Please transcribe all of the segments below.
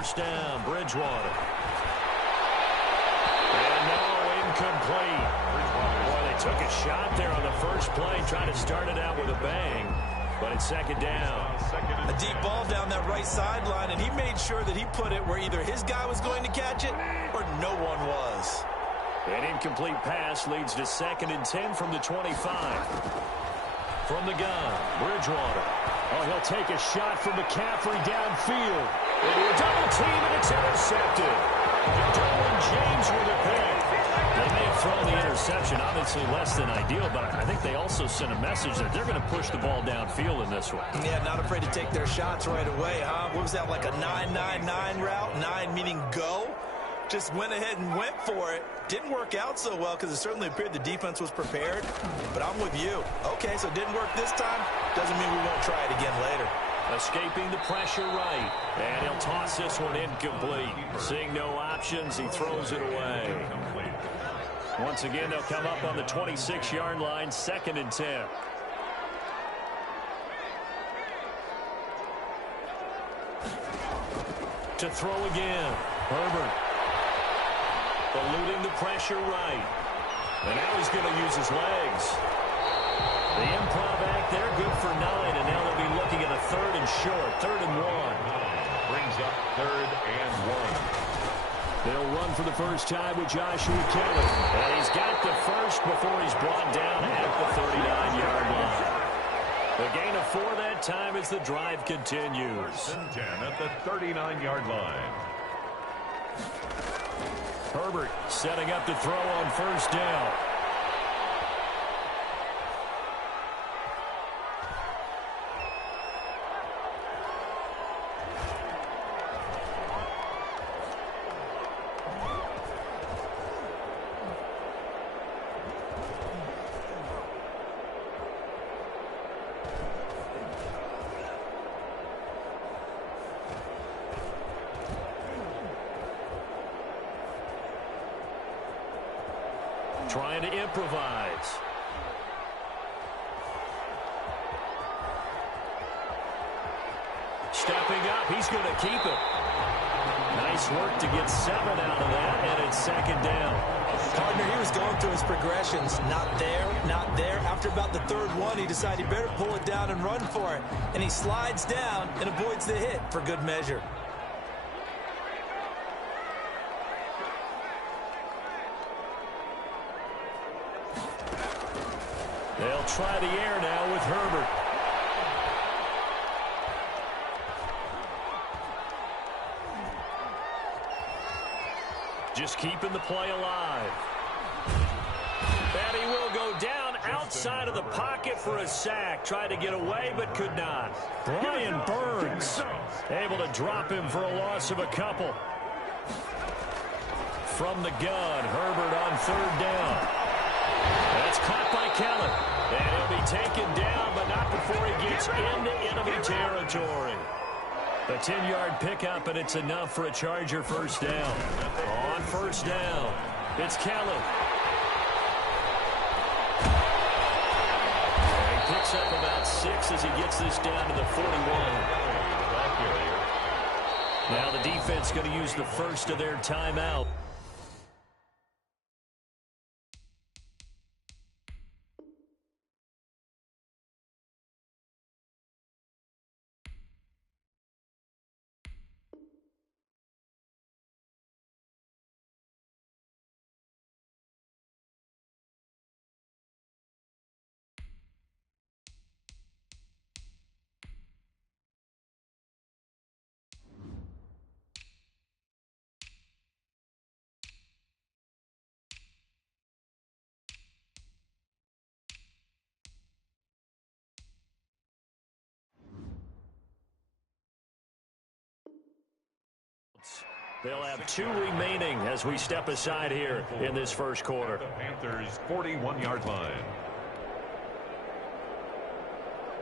first down, Bridgewater. And no, incomplete. Boy, they took a shot there on the first play, trying to start it out with a bang. But it's second down. A deep ball down that right sideline, and he made sure that he put it where either his guy was going to catch it or no one was. An incomplete pass leads to 2nd and 10 from the 25. From the gun, Bridgewater. Oh, he'll take a shot from McCaffrey downfield. Maybe a double team, and it's intercepted. Derwin James with a pick. They may have thrown the interception, obviously less than ideal, but I think they also sent a message that they're going to push the ball downfield in this one. Yeah, not afraid to take their shots right away, huh? What was that, like a 9-9-9 route? 9 meaning go? Just went ahead and went for it. Didn't work out so well because it certainly appeared the defense was prepared. But I'm with you. Okay, so it didn't work this time. Doesn't mean we won't try it again later. Escaping the pressure right. And he'll toss this one incomplete. Seeing no options, he throws it away. Once again, they'll come up on the 26-yard line, 2nd and 10. To throw again. Herbert. Eluding the pressure right. And now he's going to use his legs. The improv act there, good for 9, and now they'll be looking at a 3rd and short, 3rd and 1. Brings up 3rd and 1. They'll run for the first time with Joshua Kelly. And he's got the first before he's brought down at the 39-yard line. The gain of 4 that time as the drive continues. 10 at the 39-yard line. Herbert setting up to throw on first down. Trying to improvise. Stepping up, he's going to keep it. Nice work to get 7 out of that, and it's 2nd down. Partner, he was going through his progressions. Not there, not there. After about the 3rd one, he decided he better pull it down and run for it. And he slides down and avoids the hit for good measure. They'll try the air now with Herbert. Just keeping the play alive. And he will go down outside of the pocket for a sack. Tried to get away, but could not. Brian Burns able to drop him for a loss of a couple. From the gun, Herbert on 3rd down. That's caught by Kelly. And he'll be taken down, but not before he gets into enemy territory. A 10-yard pickup, and it's enough for a Charger first down. On first down, it's Kelly. And he picks up about 6 as he gets this down to the 41. Now the defense going to use the first of their timeout. They'll have 2 remaining as we step aside here in this first quarter. The Panthers' 41-yard line.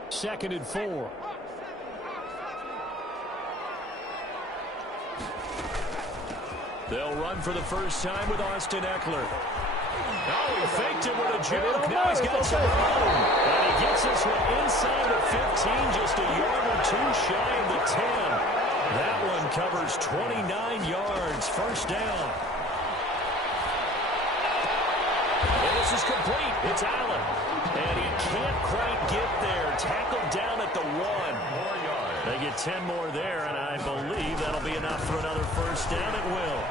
2nd and 4. They'll run for the first time with Austin Eckler. Oh, he faked it with a juke. Now he's got some room. And he gets this one inside the 15, just a yard or 2 shy of the 10. That one covers 29 yards. First down. And this is complete. It's Allen. And he can't quite get there. Tackled down at the 1. 4 yards. They get 10 more there, and I believe that'll be enough for another first down. It will.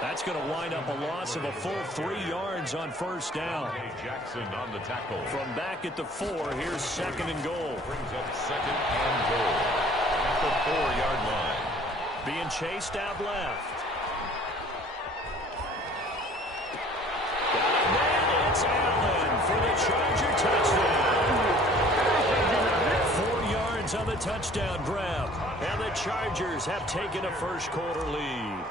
That's going to wind up a loss of a full 3 yards on first down. Jackson on the tackle. From back at the 4, here's second and goal. Brings up second and goal at the 4-yard line. Being chased out left. And it's Allen for the Charger touchdown. 4 yards on the touchdown grab. And the Chargers have taken a first-quarter lead.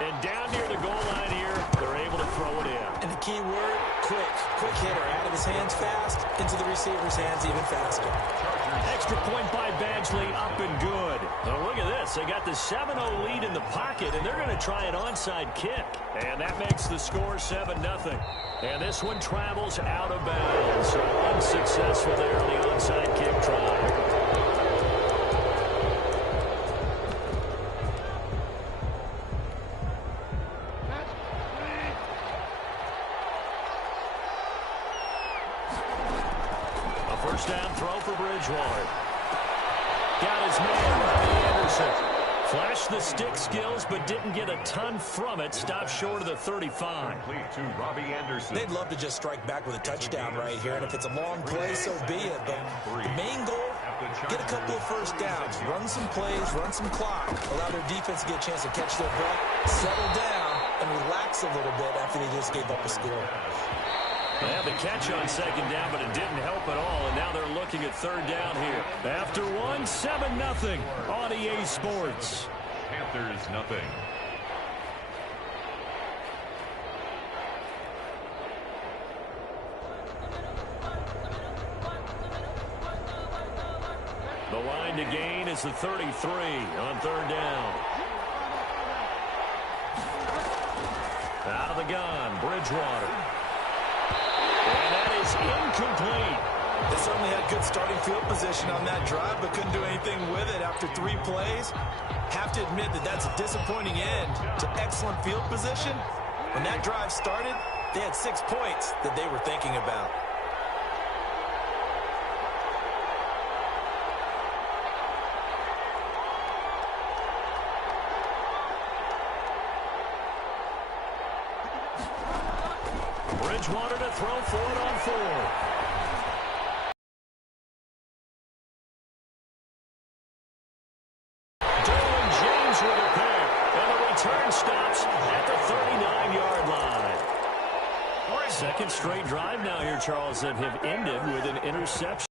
And down near the goal line here, they're able to throw it in. And the key word, quick. Quick hitter. Out of his hands fast, into the receiver's hands even faster. Extra point by Badgley, up and good. Now look at this. They got the 7-0 lead in the pocket, and they're going to try an onside kick. And that makes the score 7-0. And this one travels out of bounds. So unsuccessful there on the onside kick try. First down throw for Bridgewater. Got his man, Robbie Anderson. Flashed the stick skills, but didn't get a ton from it. Stopped short of the 35. Complete to Robbie Anderson. They'd love to just strike back with a touchdown right here, and if it's a long play, so be it. But the main goal, get a couple of first downs, run some plays, run some clock, allow their defense to get a chance to catch their breath, settle down, and relax a little bit after they just gave up a score. They had the catch on second down, but it didn't help at all, and now they're looking at third down here. After one, 7-0 on EA Sports. Panthers nothing. The line to gain is the 33 on third down. Out of the gun, Bridgewater. And that is incomplete. They certainly had good starting field position on that drive, but couldn't do anything with it after 3 plays. Have to admit that that's a disappointing end to excellent field position. When that drive started, they had 6 points that they were thinking about. Bridgewater to throw for it on 4. Return stops at the 39-yard line. Second straight drive now here, Charles, that have ended with an interception.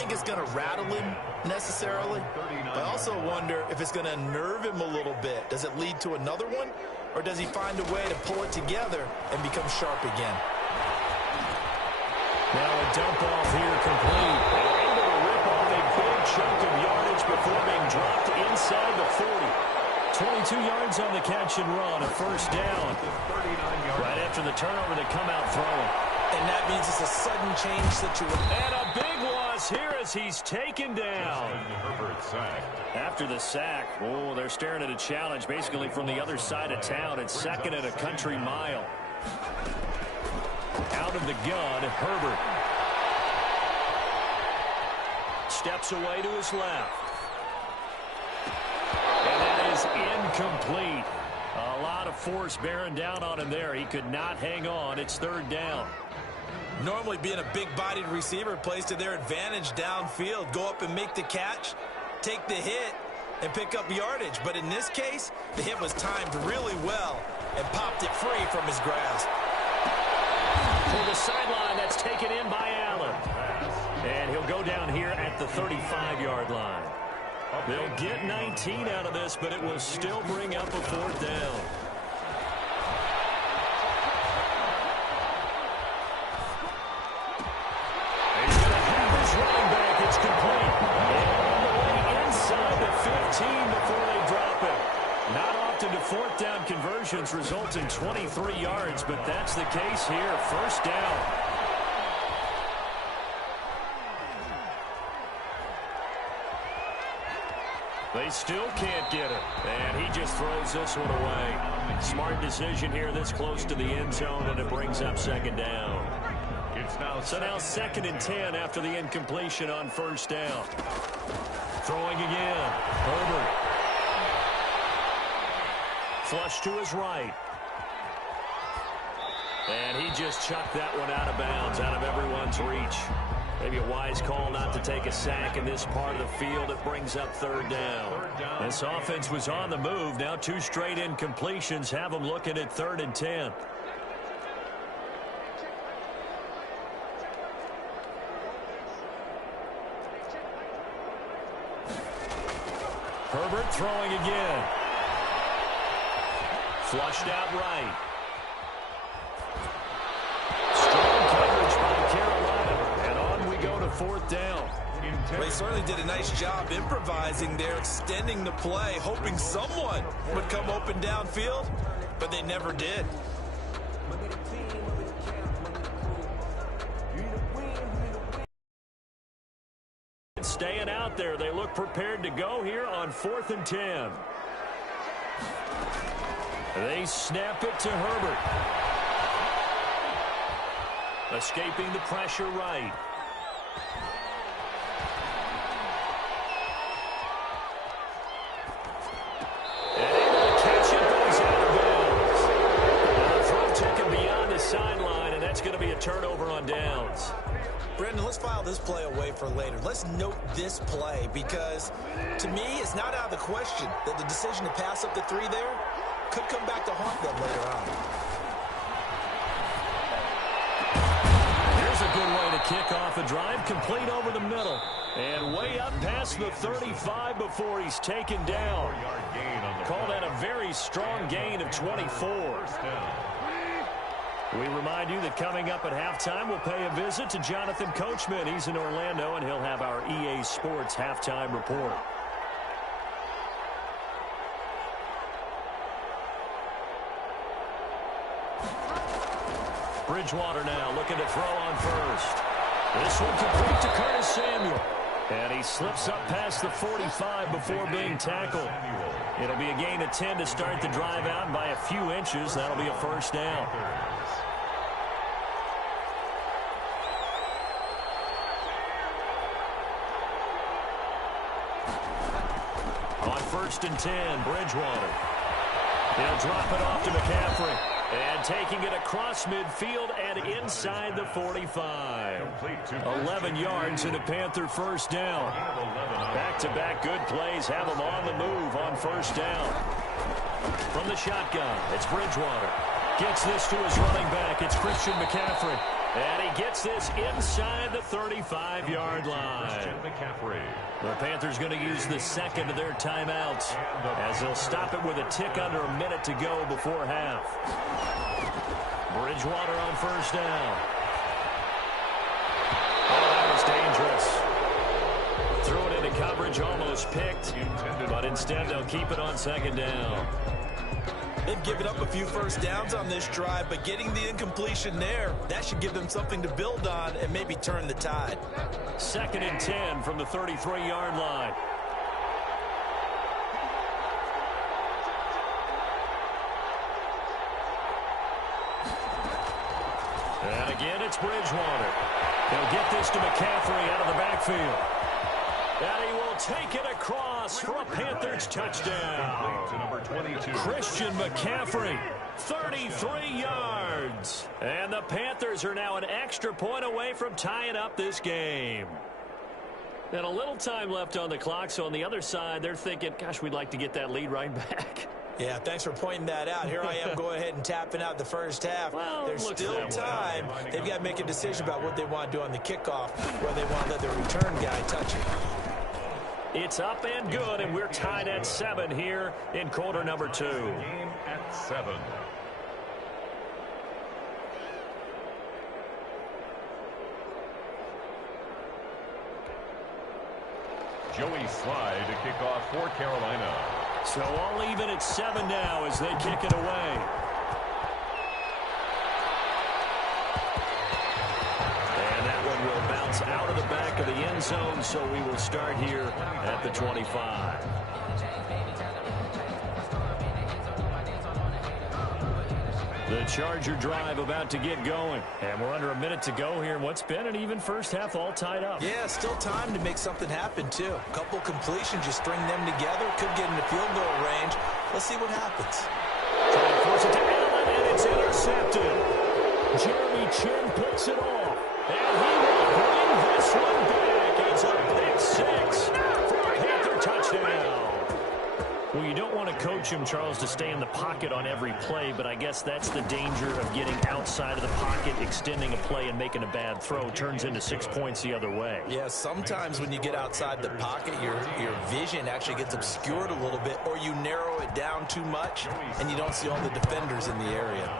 I think it's going to rattle him necessarily, but I also wonder if it's going to unnerve him a little bit. Does it lead to another one, or does he find a way to pull it together and become sharp again? Now a dump off here complete. Able to rip off a big chunk of yardage before being dropped inside the 40. 22 yards on the catch and run, a first down. Right after the turnover, they come out throwing. And that means it's a sudden change situation. And a big loss here as he's taken down. After the sack, oh, they're staring at a challenge basically from the other side of town. It's second and a country mile. Out of the gun, Herbert. Steps away to his left. And that is incomplete. A lot of force bearing down on him there. He could not hang on. It's third down. Normally being a big-bodied receiver plays to their advantage downfield. Go up and make the catch, take the hit, and pick up yardage. But in this case, the hit was timed really well and popped it free from his grasp. For the sideline, that's taken in by Allen. And he'll go down here at the 35-yard line. They'll get 19 out of this, but it will still bring up a fourth down. He's going to have his running back. It's complete. And all the way inside the 15 before they drop it. Not often do fourth down conversions result in 23 yards, but that's the case here. First down. They still can't get it. And he just throws this one away. Smart decision here this close to the end zone, and it brings up second down. So now second and 10 after the incompletion on first down. Throwing again. Herbert. Flush to his right. And he just chucked that one out of bounds, out of everyone's reach. Maybe a wise call not to take a sack in this part of the field. It brings up third down. This offense was on the move. Now 2 straight incompletions have them looking at third and 10. Herbert throwing again. Flushed out right. Strong coverage by Carolina. And on we go to fourth down. They certainly did a nice job improvising there, extending the play, hoping someone would come open downfield, but they never did. Staying out there. They look prepared to go here on 4th and 10. They snap it to Herbert. Escaping the pressure right. And able to catch it, but he's out of bounds. And the throw took him beyond the sideline, and that's going to be a turnover on downs. Brendan, let's file this play away for later. Let's note this play because, to me, it's not out of the question that the decision to pass up the 3 there could come back to haunt them later on. Here's a good way to kick off a drive, complete over the middle. And way up past the 35 before he's taken down. Call that a very strong gain of 24. We remind you that coming up at halftime, we'll pay a visit to Jonathan Coachman. He's in Orlando, and he'll have our EA Sports halftime report. Bridgewater now looking to throw on first. This one complete to Curtis Samuel. And he slips up past the 45 before being tackled. It'll be a gain of 10 to start the drive out by a few inches. That'll be a first down. On 1st and 10, Bridgewater. He'll drop it off to McCaffrey. And taking it across midfield and inside the 45. 11 yards and a Panther first down. Back-to-back good plays have them on the move on first down. From the shotgun, it's Bridgewater. Gets this to his running back. It's Christian McCaffrey. And he gets this inside the 35-yard line. The Panthers going to use the second of their timeouts as they'll stop it with a tick under a minute to go before half. Bridgewater on first down. Oh, that was dangerous. Threw it into coverage, almost picked, but instead they'll keep it on second down. They've given up a few first downs on this drive, but getting the incompletion there, that should give them something to build on and maybe turn the tide. 2nd and 10 from the 33-yard line. And again, it's Bridgewater. He'll get this to McCaffrey out of the backfield. And he will take it across for a Panthers touchdown. To number 22. Christian McCaffrey, 33 yards. And the Panthers are now an extra point away from tying up this game. And a little time left on the clock, so on the other side, they're thinking, gosh, we'd like to get that lead right back. Yeah, thanks for pointing that out. Here I am going ahead and tapping out the first half. Well, there's still time. They've got to make a decision about what they want to do on the kickoff, whether they want to let their return guy touch it. It's up and good, and we're tied at 7 here in quarter number 2. Game at 7. Joey Slye to kick off for Carolina. So all even at 7 now as they kick it away. And that one will bounce out out of the back of the end zone, so we will start here at the 25. The Charger drive about to get going. And we're under a minute to go here in what's been an even first half, all tied up. Yeah, still time to make something happen, too. A couple completions, you string them together, could get into field goal range. Let's see what happens. Trying to force it to Allen, and it's intercepted. Jeremy Chin picks it off. And he will bring this one back. It's a pick six for a Panther touchdown. Well, you don't want to coach him, Charles, to stay in the pocket on every play, but I guess that's the danger of getting outside of the pocket, extending a play, and making a bad throw. Turns into 6 points the other way. Yeah, sometimes when you get outside the pocket, your vision actually gets obscured a little bit, or you narrow it down too much, and you don't see all the defenders in the area.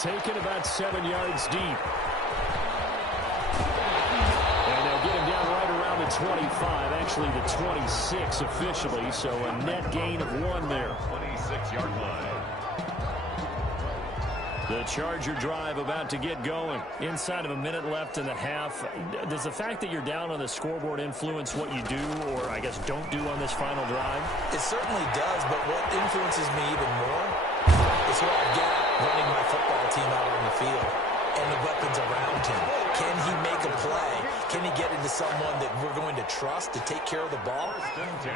Taken about 7 yards deep. And they'll get him down right around the 25, actually the 26 officially, so a net gain of 1 there. 26-yard line. The Charger drive about to get going. Inside of a minute left in the half. Does the fact that you're down on the scoreboard influence what you do, or I guess don't do on this final drive? It certainly does, but what influences me even more is what I've got running my football team out on the field and the weapons around him. Can he make a play? Can he get into someone that we're going to trust to take care of the ball?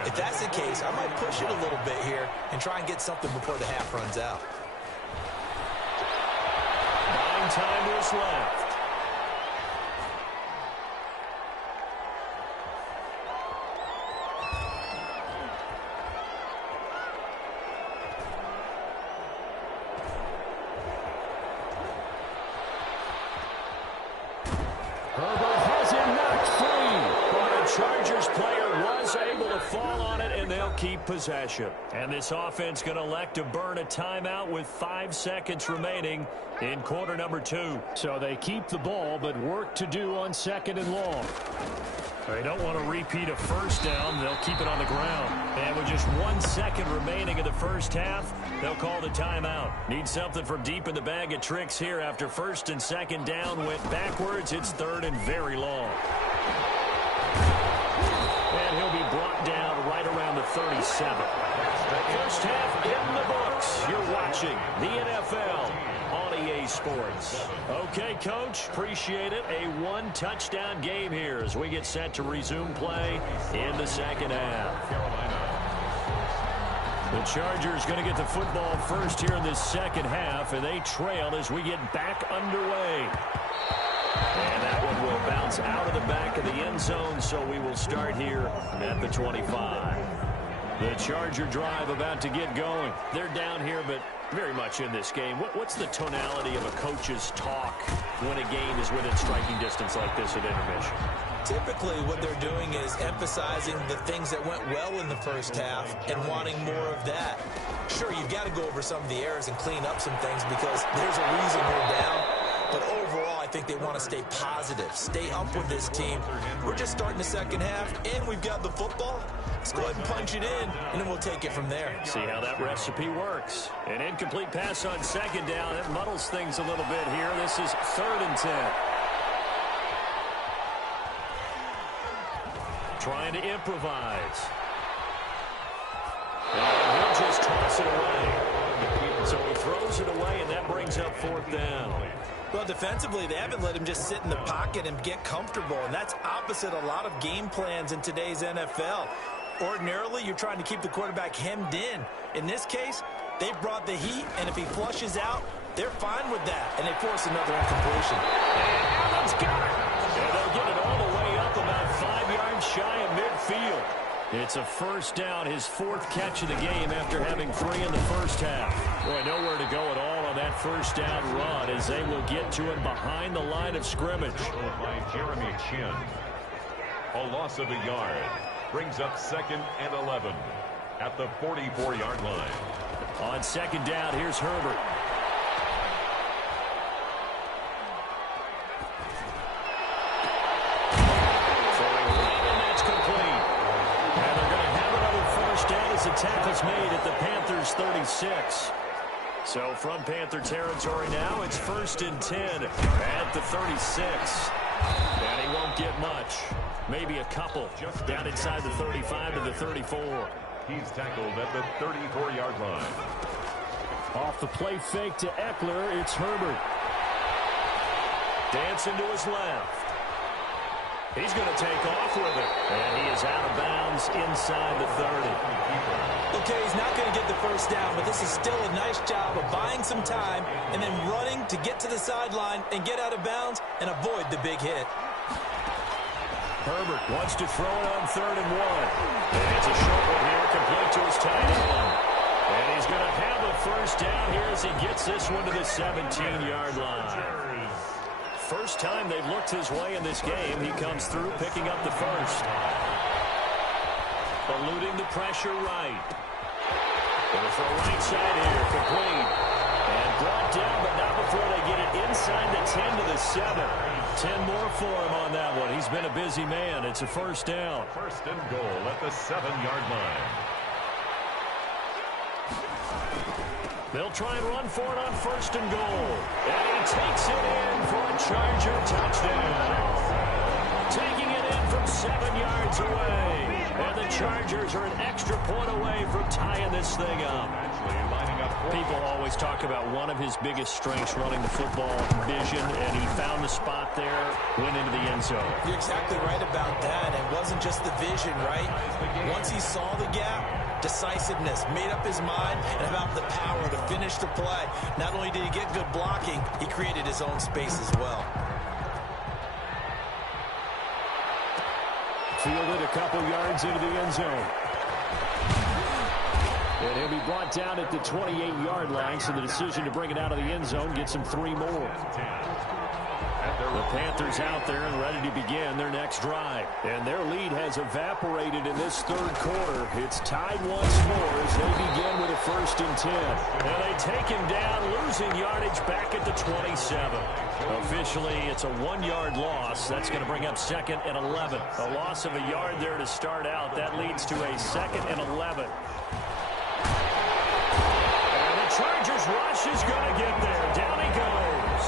If that's the case, I might push it a little bit here and try and get something before the half runs out. 9 timers left. Herbert has it knocked free, but a Chargers player was able to fall on it, and they'll keep possession. And this offense going to elect to burn a timeout with 5 seconds remaining in quarter number 2. So they keep the ball, but work to do on 2nd and long. They don't want to repeat a first down. They'll keep it on the ground. And with just 1 second remaining in the first half, they'll call the timeout. Need something from deep in the bag of tricks here after 1st and 2nd down went backwards. It's 3rd and very long. And he'll be brought down right around the 37. First half in the books. You're watching the NFL on EA Sports. Okay, Coach, appreciate it. A 1-touchdown game here as we get set to resume play in the 2nd half. The Chargers going to get the football first here in this 2nd half, and they trail as we get back underway. And that one will bounce out of the back of the end zone, so we will start here at the 25. The Charger drive about to get going. They're down here, but very much in this game. What's the tonality of a coach's talk when a game is within striking distance like this at intermission? Typically, what they're doing is emphasizing the things that went well in the first half and wanting more of that. Sure, you've got to go over some of the errors and clean up some things because there's a reason you're down. But overall, I think they want to stay positive, stay up with this team. We're just starting the 2nd half, and we've got the football. Let's go ahead and punch it in, and then we'll take it from there. See how that recipe works. An incomplete pass on 2nd down. It muddles things a little bit here. This is 3rd and 10. Trying to improvise. And he'll just toss it away. So he throws it away, and that brings up 4th down. Well, defensively, they haven't let him just sit in the pocket and get comfortable, and that's opposite a lot of game plans in today's NFL. Ordinarily, you're trying to keep the quarterback hemmed in. In this case, they've brought the heat, and if he flushes out, they're fine with that, and they force another incompletion. And Allen's got it. And they'll get it all the way up about 5 yards shy of midfield. It's a 1st down, his 4th catch of the game after having 3 in the first half. Boy, nowhere to go at all on that 1st down run as they will get to him behind the line of scrimmage. By Jeremy Chin. A loss of a yard. Brings up 2nd and 11 at the 44-yard line. On 2nd down, here's Herbert. The tackle's made at the Panthers' 36. So from Panther territory now, it's 1st and 10 at the 36. And he won't get much. Maybe a couple down inside the 35 to the 34. He's tackled at the 34-yard line. Off the play fake to Eckler, it's Herbert. Dancing to his left. He's going to take off with it. And he is out of bounds inside the 30. Okay, he's not going to get the first down, but this is still a nice job of buying some time and then running to get to the sideline and get out of bounds and avoid the big hit. Herbert wants to throw it on 3rd and 1. And it's a short one here, complete to his tight end. And he's going to have a first down here as he gets this one to the 17-yard line. First time they've looked his way in this game. He comes through picking up the first. Eluding the pressure right. Going for a right side here, complete. And brought down, but not before they get it inside the 10 to the 7. 10 more for him on that one. He's been a busy man. It's a first down. 1st and goal at the 7-yard line. They'll try and run for it on 1st and goal. And he takes it in for a Charger touchdown. Taking it in from 7 yards away. And the Chargers are an extra point away from tying this thing up. People always talk about one of his biggest strengths running the football, vision, and he found the spot there, went into the end zone. You're exactly right about that. It wasn't just the vision, right? Once he saw the gap, decisiveness, made up his mind, and about the power to finish the play. Not only did he get good blocking, he created his own space as well. Fielded a couple yards into the end zone. And he'll be brought down at the 28-yard line, so the decision to bring it out of the end zone gets him 3 more. The Panthers out there and ready to begin their next drive. And their lead has evaporated in this 3rd quarter. It's tied once more as they begin with a 1st and 10. And they take him down, losing yardage back at the 27. Officially, it's a 1-yard loss. That's going to bring up 2nd and 11. A loss of a yard there to start out. That leads to a 2nd and 11. Chargers rush is going to get there. Down he goes.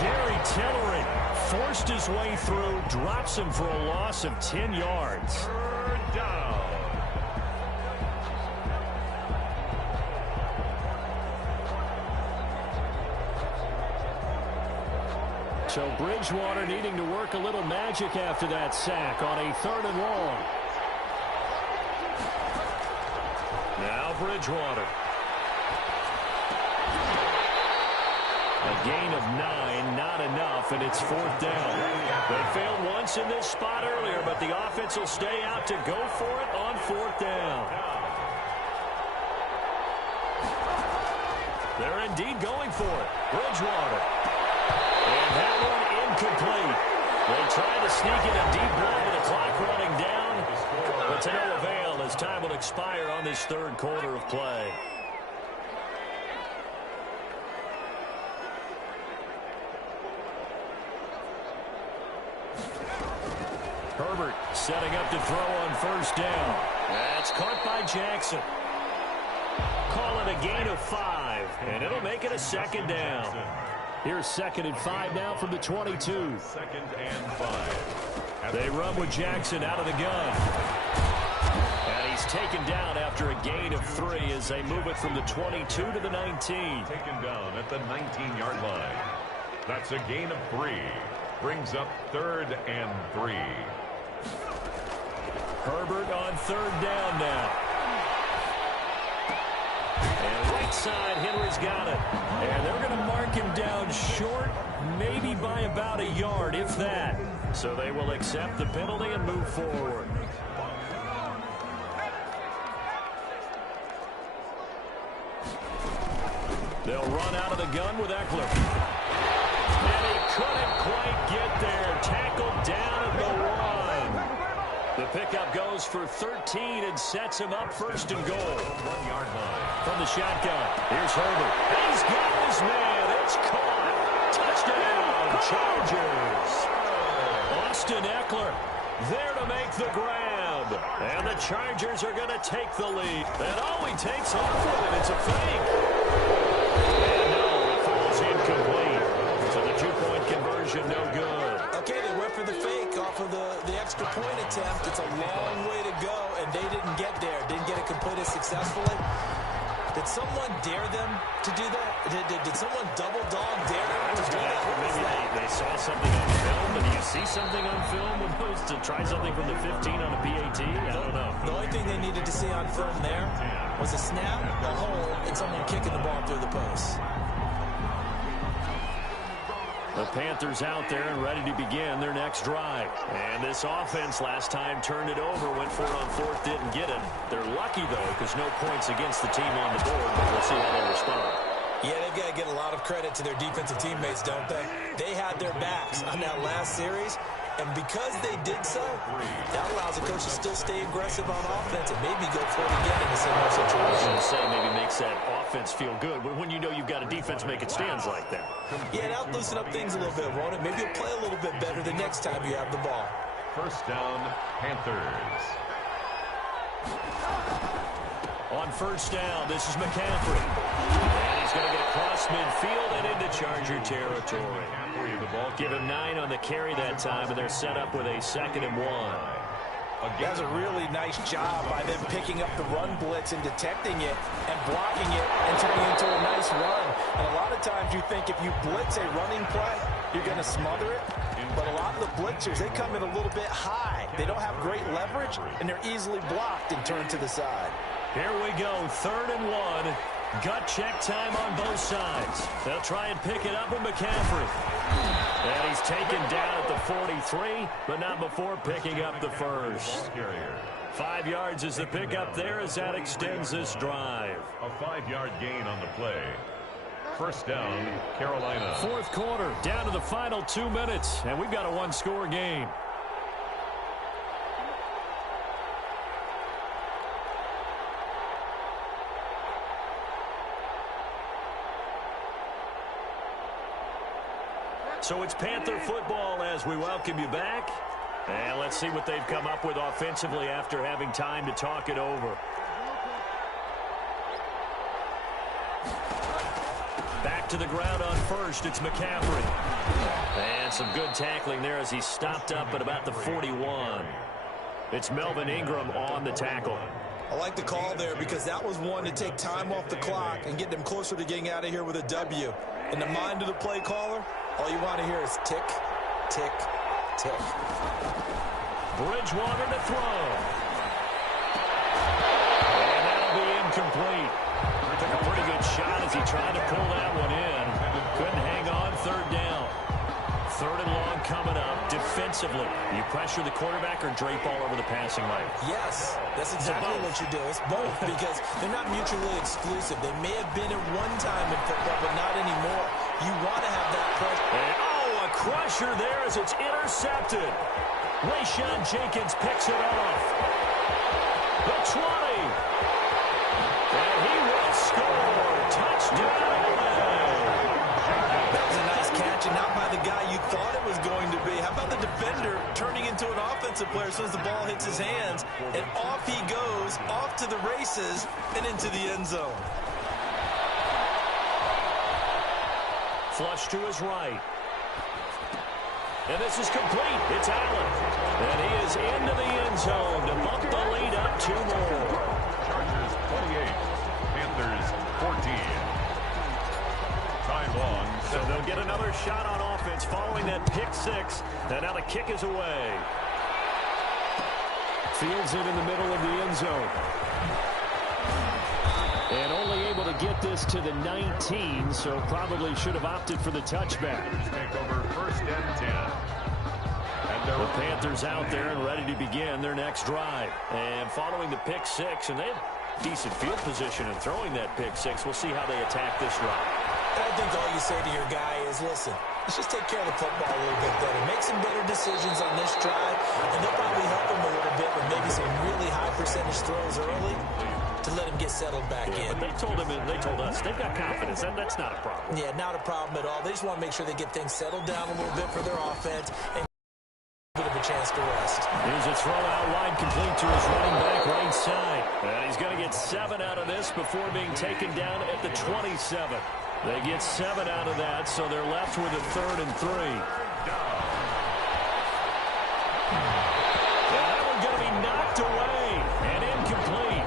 Jerry Tillery forced his way through, drops him for a loss of 10 yards. 3rd down. So Bridgewater needing to work a little magic after that sack on a 3rd and long. Now Bridgewater. A gain of 9, not enough, and it's 4th down. They failed once in this spot earlier, but the offense will stay out to go for it on 4th down. They're indeed going for it. Bridgewater. And that one incomplete. They try to sneak in a deep ball with the clock running down, but to no avail as time will expire on this 3rd quarter of play. Herbert setting up to throw on 1st down. That's caught by Jackson. Call it a gain of 5, and it'll make it a 2nd down. Here's 2nd and 5 now from the 22. 2nd and 5. They run with Jackson out of the gun. And he's taken down after a gain of 3 as they move it from the 22 to the 19. Taken down at the 19-yard line. That's a gain of 3. Brings up 3rd and 3. Herbert on 3rd down now. And right side, Henry's got it. And they're going to mark him down short, maybe by about a yard, if that. So they will accept the penalty and move forward. They'll run out of the gun with Eckler. And he couldn't quite get there. Tackled down at the 1. The pickup goes for 13 and sets him up 1st and goal. 1-yard line. From the shotgun, here's Herbert. He's got his man. It's caught. Touchdown, Chargers. Austin Eckler there to make the grab. And the Chargers are going to take the lead. And all he takes off with it, it's a fake. no good. Okay, they went for the fake off of the extra point attempt. It's a long way to go, and they didn't get there. Didn't get it completed successfully. Did someone dare them to do that? Did someone double dog dare them to do that? Maybe they saw something on film, and do you see something on film when opposed to try something from the 15 on a PAT? I don't know. The only thing they needed to see on film there was a snap, a hole, and someone kicking the ball through the post. The Panthers out there and ready to begin their next drive. And this offense last time turned it over, went for it on fourth, didn't get it. They're lucky, though, because no points against the team on the board, but we'll see how they respond. Yeah, they've got to get a lot of credit to their defensive teammates, don't they? They had their backs on that last series, and because they did so, that allows the coach to still stay aggressive on offense and maybe go for it again in a similar situation. I was going to say maybe makes that offense feel good, but when you know you've got a defense making stands like that. Yeah, that'll loosen up things a little bit, won't it? Maybe you'll play a little bit better the next time you have the ball. First down, Panthers. On first down, this is McCaffrey. And he's going to get across midfield and into Charger territory. Give him 9 on the carry that time, and they're set up with a 2nd and 1. That's a really nice job by them picking up the run blitz and detecting it and blocking it and turning it into a nice run. And a lot of times you think if you blitz a running play, you're going to smother it. But a lot of the blitzers, they come in a little bit high. They don't have great leverage, and they're easily blocked and turned to the side. Here we go, 3rd and 1. Gut check time on both sides. They'll try and pick it up with McCaffrey. And he's taken down at the 43, but not before picking up the first. 5 yards is the pickup there as that extends this drive. A 5-yard gain on the play. First down, Carolina. 4th quarter, down to the final 2 minutes, and we've got a 1-score game. So it's Panther football as we welcome you back. And let's see what they've come up with offensively after having time to talk it over. Back to the ground on first, it's McCaffrey. And some good tackling there as he stopped up at about the 41. It's Melvin Ingram on the tackle. I like the call there because that was one to take time off the clock and get them closer to getting out of here with a W. In the mind of the play caller, all you want to hear is tick, tick, tick. Bridgewater to throw. And that'll be incomplete. Took a pretty good shot as he tried to pull that one in. Couldn't hang on, 3rd down. 3rd and long coming up. Defensively, you pressure the quarterback or drape all over the passing lane? Yes, that's exactly what you do. It's both because they're not mutually exclusive. They may have been at one time in football, but not anymore. You want to have that pressure. And, a crusher there as it's intercepted. Rayshawn Jenkins picks it off. The 20. And he will score. Touchdown. That was a nice catch, and not by the guy you thought it was going to be. How about the defender turning into an offensive player as soon as the ball hits his hands, and off he goes, off to the races, and into the end zone. Flush to his right. And this is complete. It's Allen. And he is into the end zone to bump the lead up 2 more. Chargers 28, Panthers 14. Time long. So they'll get another shot on offense following that pick 6. And now the kick is away. Fields it in the middle of the end zone. And only able to get this to the 19, so probably should have opted for the touchback. Take over 1st and 10. And the Panthers out there and ready to begin their next drive. And following the pick 6, and they have decent field position in throwing that pick 6. We'll see how they attack this drive. I think all you say to your guy is, listen, let's just take care of the football a little bit better. Make some better decisions on this drive, and they'll probably help him a little bit with maybe some really high percentage throws early to let him get settled back in. But they told him, and they told us, they've got confidence, and that's not a problem. Yeah, not a problem at all. They just want to make sure they get things settled down a little bit for their offense and a bit of a chance to rest. Here's a throw out wide, complete to his running back right side. And he's going to get 7 out of this before being taken down at the 27. They get 7 out of that, so they're left with a 3rd and 3. down. And that one going to be knocked away and incomplete.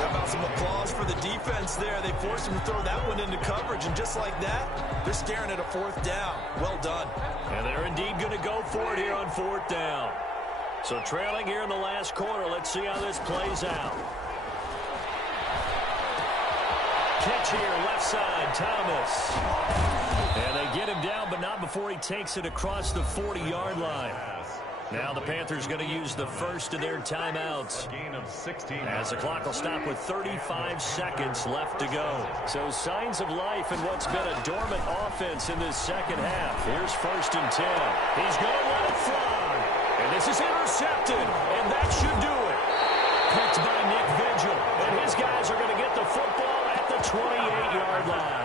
How about some applause for the defense there? They forced him to throw that one into coverage, and just like that, they're staring at a fourth down. Well done. And they're indeed going to go for it here on fourth down. So trailing here in the last quarter. Let's see how this plays out. Catch here, left side, Thomas. And they get him down, but not before he takes it across the 40-yard line. Now the Panthers going to use the first of their timeouts. Gain of 16. As the clock will stop with 35 seconds left to go. So signs of life in what's been a dormant offense in this second half. Here's 1st and 10. He's going to let it fly. And this is intercepted. And that should do it. Picked by Nick Vigil. And his guys are going to get the football at the 28-yard line.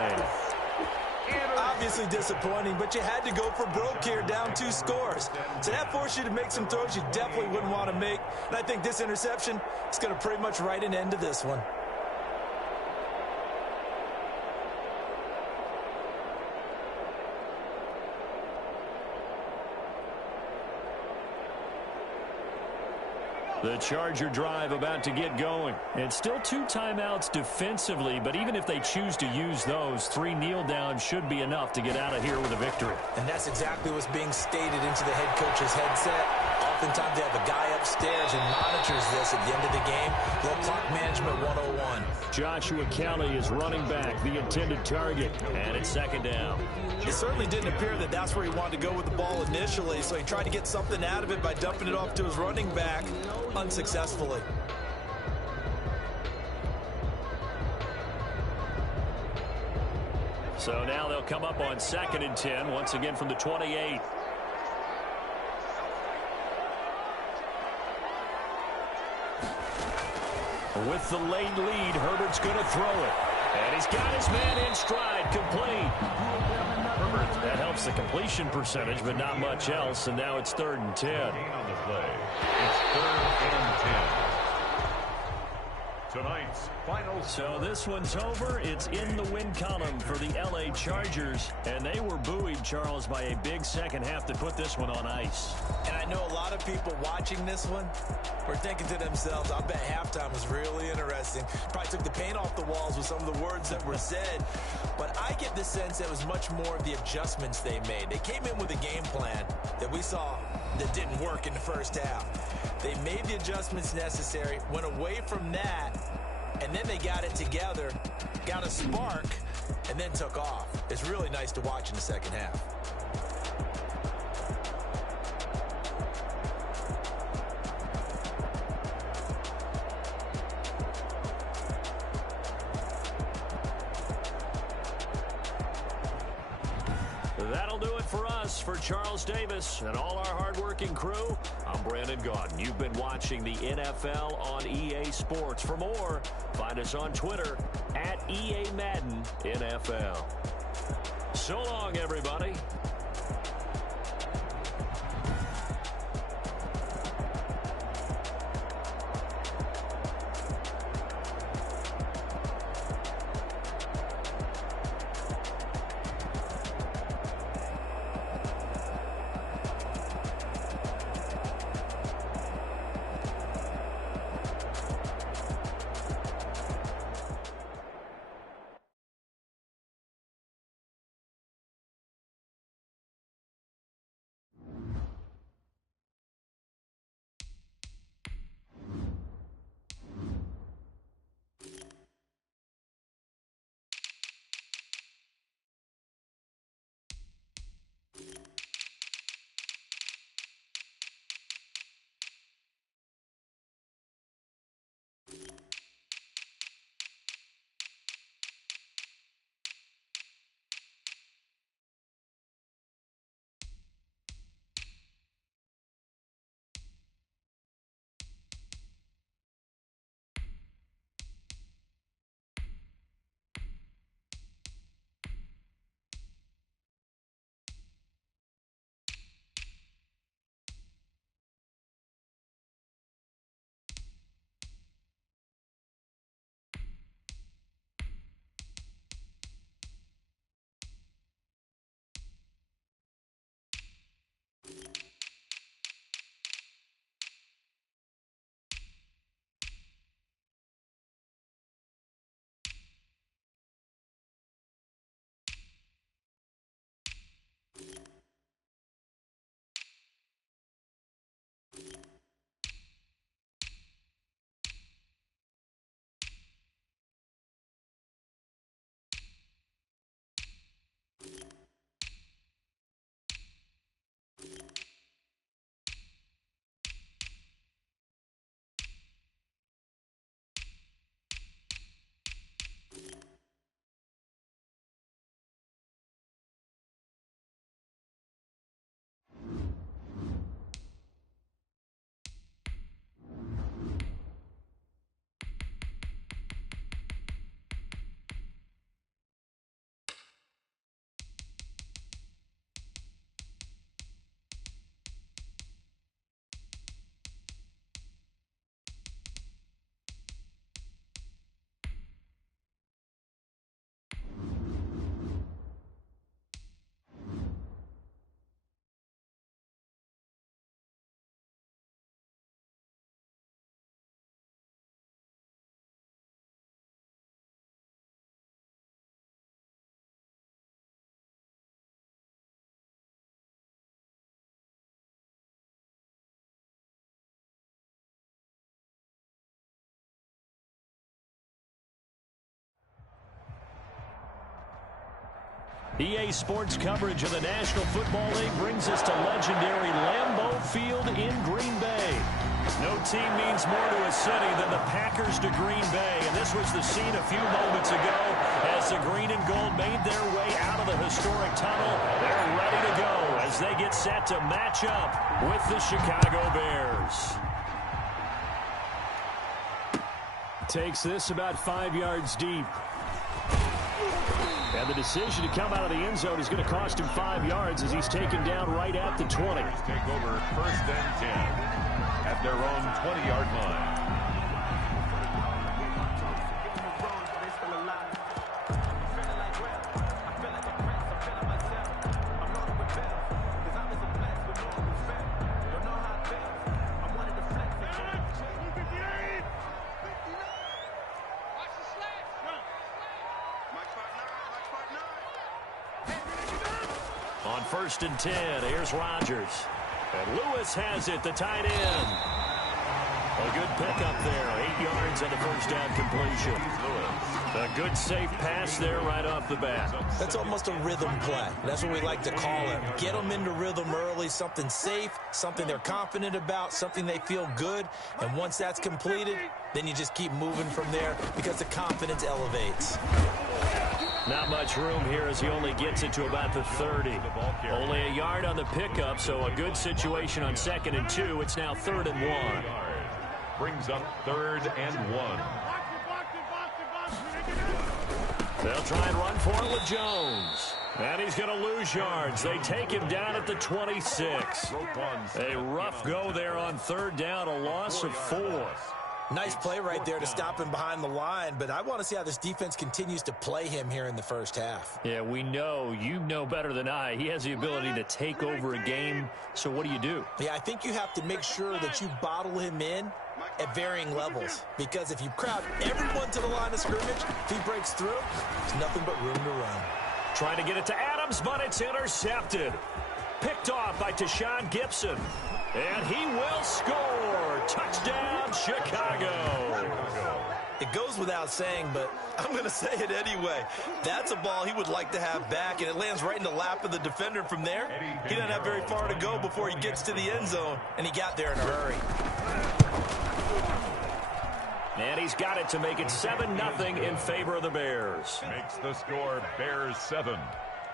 Obviously disappointing, but you had to go for broke here, down 2 scores. So that forced you to make some throws you definitely wouldn't want to make. And I think this interception is going to pretty much write an end to this one. The Charger drive about to get going. And still 2 timeouts defensively, but even if they choose to use those, 3 kneel downs should be enough to get out of here with a victory. And that's exactly what's being stated into the head coach's headset. Oftentimes they have a guy upstairs and monitors this at the end of the game. Little clock management 101. Joshua Kelly is running back, the intended target, and it's 2nd down. It certainly didn't appear that that's where he wanted to go with the ball initially, so he tried to get something out of it by dumping it off to his running back unsuccessfully. So now they'll come up on 2nd and 10, once again from the 28. With the late lead, Herbert's going to throw it. And he's got his man in stride, complete. That helps the completion percentage, but not much else. And now it's 3rd and 10. Gain on the play. It's 3rd and 10. Tonight's final. So this one's over. It's in the win column for the L.A. Chargers. And they were buoyed, Charles, by a big second half to put this one on ice. And I know a lot of people watching this one were thinking to themselves, I bet halftime was really interesting. Probably took the paint off the walls with some of the words that were said. But I get the sense that it was much more of the adjustments they made. They came in with a game plan that we saw that didn't work in the first half. They made the adjustments necessary, went away from that, and then they got it together, got a spark, and then took off. It's really nice to watch in the second half. That'll do it for us. For Charles Davis and all our hardworking crew, I'm Brandon Gaudin. You've been watching the NFL on EA Sports. For more, find us on Twitter at EA Madden NFL. So long, everybody. EA Sports coverage of the National Football League brings us to legendary Lambeau Field in Green Bay. No team means more to a city than the Packers to Green Bay, and this was the scene a few moments ago as the green and gold made their way out of the historic tunnel. They're ready to go as they get set to match up with the Chicago Bears. Takes this about 5 yards deep. And the decision to come out of the end zone is going to cost him 5 yards as he's taken down right at the 20. Take over 1st and 10 at their own 20-yard line. On 1st and 10, here's Rodgers. And Lewis has it, the tight end. A good pickup there, 8 yards on the first down completion. A good safe pass there right off the bat. That's almost a rhythm play. That's what we like to call it. Get them into rhythm early, something safe, something they're confident about, something they feel good. And once that's completed, then you just keep moving from there because the confidence elevates. Not much room here as he only gets it to about the 30. Only a yard on the pickup, so a good situation on 2nd and 2. It's now 3rd and 1. Brings up 3rd and 1. They'll try and run for it with Jones. And he's going to lose yards. They take him down at the 26. A rough go there on 3rd down, a loss of 4. Nice play right there to stop him behind the line, but I want to see how this defense continues to play him here in the first half. Yeah, we know. You know better than I. He has the ability to take over a game, so what do? Yeah, I think you have to make sure that you bottle him in at varying levels, because if you crowd everyone to the line of scrimmage, if he breaks through, there's nothing but room to run. Trying to get it to Adams, but it's intercepted. Picked off by Tashawn Gibson. And he will score. Touchdown, Chicago. It goes without saying, but I'm going to say it anyway. That's a ball he would like to have back, and it lands right in the lap of the defender from there. He doesn't have very far to go before he gets to the end zone, and he got there in a hurry. And he's got it to make it 7-0 in favor of the Bears. Makes the score Bears 7,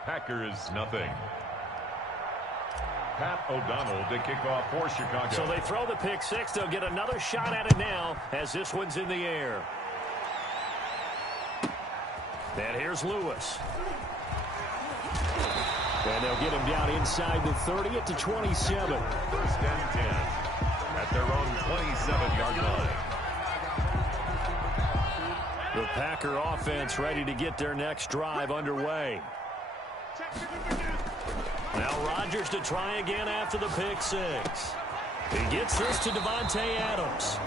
Packers 0. Pat O'Donnell to kick off for Chicago. So they throw the pick six. They'll get another shot at it now as this one's in the air. And here's Lewis. And they'll get him down inside the 30 at the 27. 1st and 10 at their own 27-yard line. The Packer offense ready to get their next drive underway. Now Rodgers to try again after the pick six. He gets this to Devontae Adams.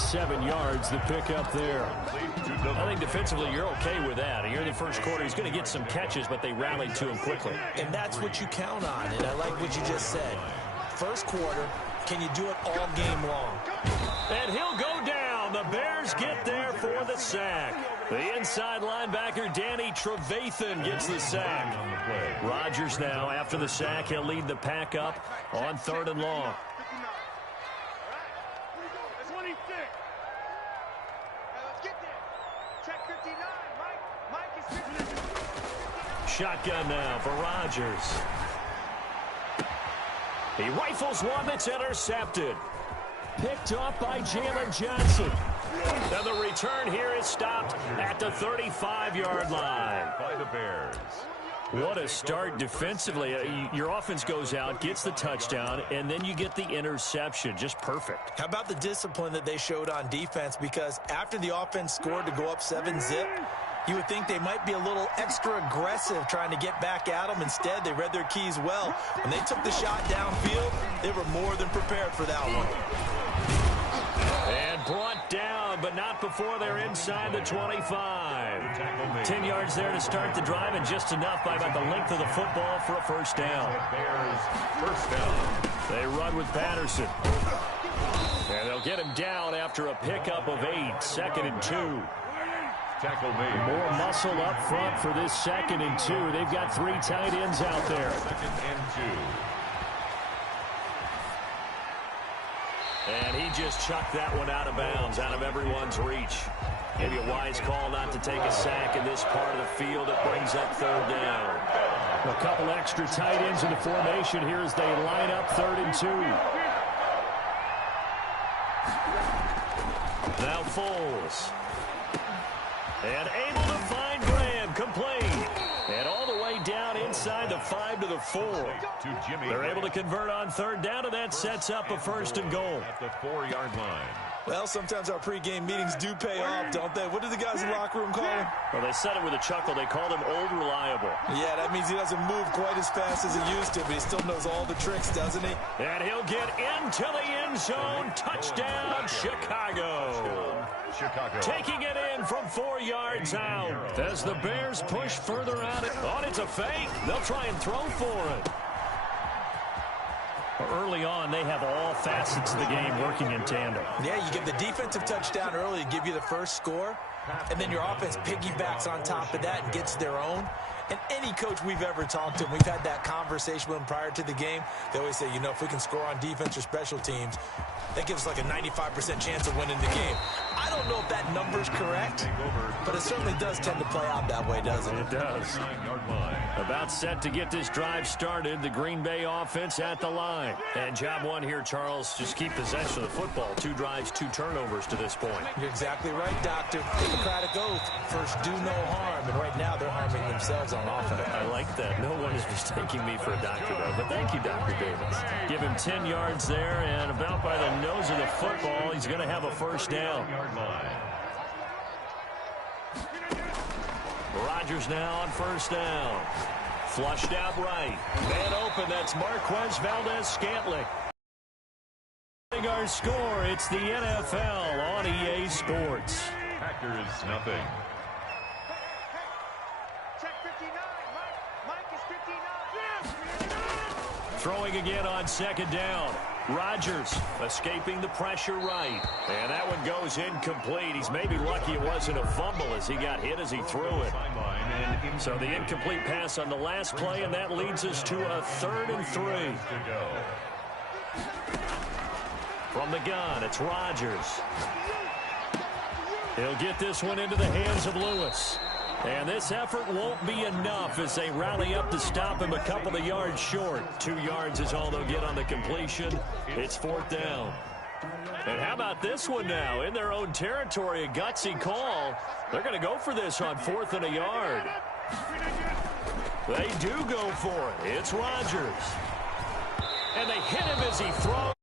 7 yards, the pick up there. I think defensively you're okay with that. Here in the first quarter, he's going to get some catches, but they rallied to him quickly. And that's what you count on, and I like what you just said. First quarter, can you do it all game long? And he'll go down. The Bears get there for the sack. The inside linebacker, Danny Trevathan, gets the sack. Rodgers now, after the sack, he'll lead the pack up on 3rd and long. Shotgun now for Rodgers. He rifles one that's intercepted. Picked off by Jalen Johnson. And the return here is stopped at the 35-yard line. By the Bears. What a start defensively. Your offense goes out, gets the touchdown, and then you get the interception. Just perfect. How about the discipline that they showed on defense? Because after the offense scored to go up 7-zip, you would think they might be a little extra aggressive trying to get back at them. Instead, they read their keys well. When they took the shot downfield, they were more than prepared for that one. And brought down, but not before they're inside the 25. 10 yards there to start the drive, and just enough by about the length of the football for a first down. Bears first down. They run with Patterson. And they'll get him down after a pickup of 8. 2nd and 2. tackle made. More muscle up front for this 2nd and 2. They've got 3 tight ends out there. 2nd and 2. And he just chucked that one out of bounds, out of everyone's reach. Maybe a wise call not to take a sack in this part of the field. It brings up 3rd down. A couple extra tight ends in the formation here as they line up 3rd and 2. Now Foles. And able to find Graham, complete. And all the way down inside the 5 to the 4. To Jimmy. They're able to convert on 3rd down, and that sets up a 1st and goal. At the 4-yard line. Well, sometimes our pregame meetings do pay off, don't they? What do the guys in the locker room call him? Well, they said it with a chuckle. They called him Old Reliable. Yeah, that means he doesn't move quite as fast as he used to, but he still knows all the tricks, doesn't he? And he'll get into the end zone. Touchdown, Chicago. Taking it in from 4 yards out. As the Bears push further out. It's a fake. They'll try and throw for it. Early on, they have all facets of the game working in tandem. Yeah, you get the defensive touchdown early to give you the first score, and then your offense piggybacks on top of that and gets their own. And any coach we've ever talked to, we've had that conversation with them prior to the game. They always say, if we can score on defense or special teams, that gives us like a 95% chance of winning the game. I don't know if that number's correct, but it certainly does tend to play out that way, doesn't it? It does. 9-yard line. About set to get this drive started. The Green Bay offense at the line. And job one here, Charles, just keep possession of the football. 2 drives, 2 turnovers to this point. You're exactly right, Doctor. Hippocratic oath. First, do no harm. And right now, they're harming themselves on offense. I like that. No one is mistaking me for a doctor, though. But thank you, Dr. Davis. Give him 10 yards there, and about by the nose of the football, he's going to have a 1st down. Rodgers now on 1st down. Flushed out right. Man open, that's Marquez Valdez-Scantling. Our score, it's the NFL on EA Sports. Packers, nothing. Throwing again on 2nd down. Rodgers escaping the pressure right. And that one goes incomplete. He's maybe lucky it wasn't a fumble as he got hit as he threw it. So the incomplete pass on the last play, and that leads us to a 3rd and 3. From the gun, it's Rodgers. He'll get this one into the hands of Lewis. And this effort won't be enough as they rally up to stop him a couple of yards short. 2 yards is all they'll get on the completion. It's 4th down. And how about this one now? In their own territory, a gutsy call. They're going to go for this on 4th and a yard. They do go for it. It's Rodgers. And they hit him as he throws.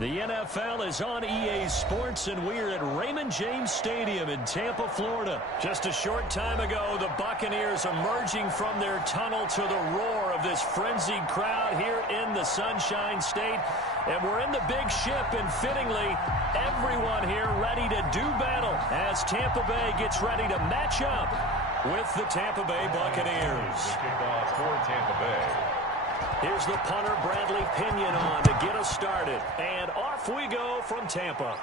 The NFL is on EA Sports, and we're at Raymond James Stadium in Tampa, Florida. Just a short time ago, the Buccaneers emerging from their tunnel to the roar of this frenzied crowd here in the Sunshine State. And we're in the big ship, and fittingly, everyone here ready to do battle as Tampa Bay gets ready to match up with the Tampa Bay Buccaneers. Kickoff for Tampa Bay. Here's the punter, Bradley Pinion, on to get us started. And off we go from Tampa.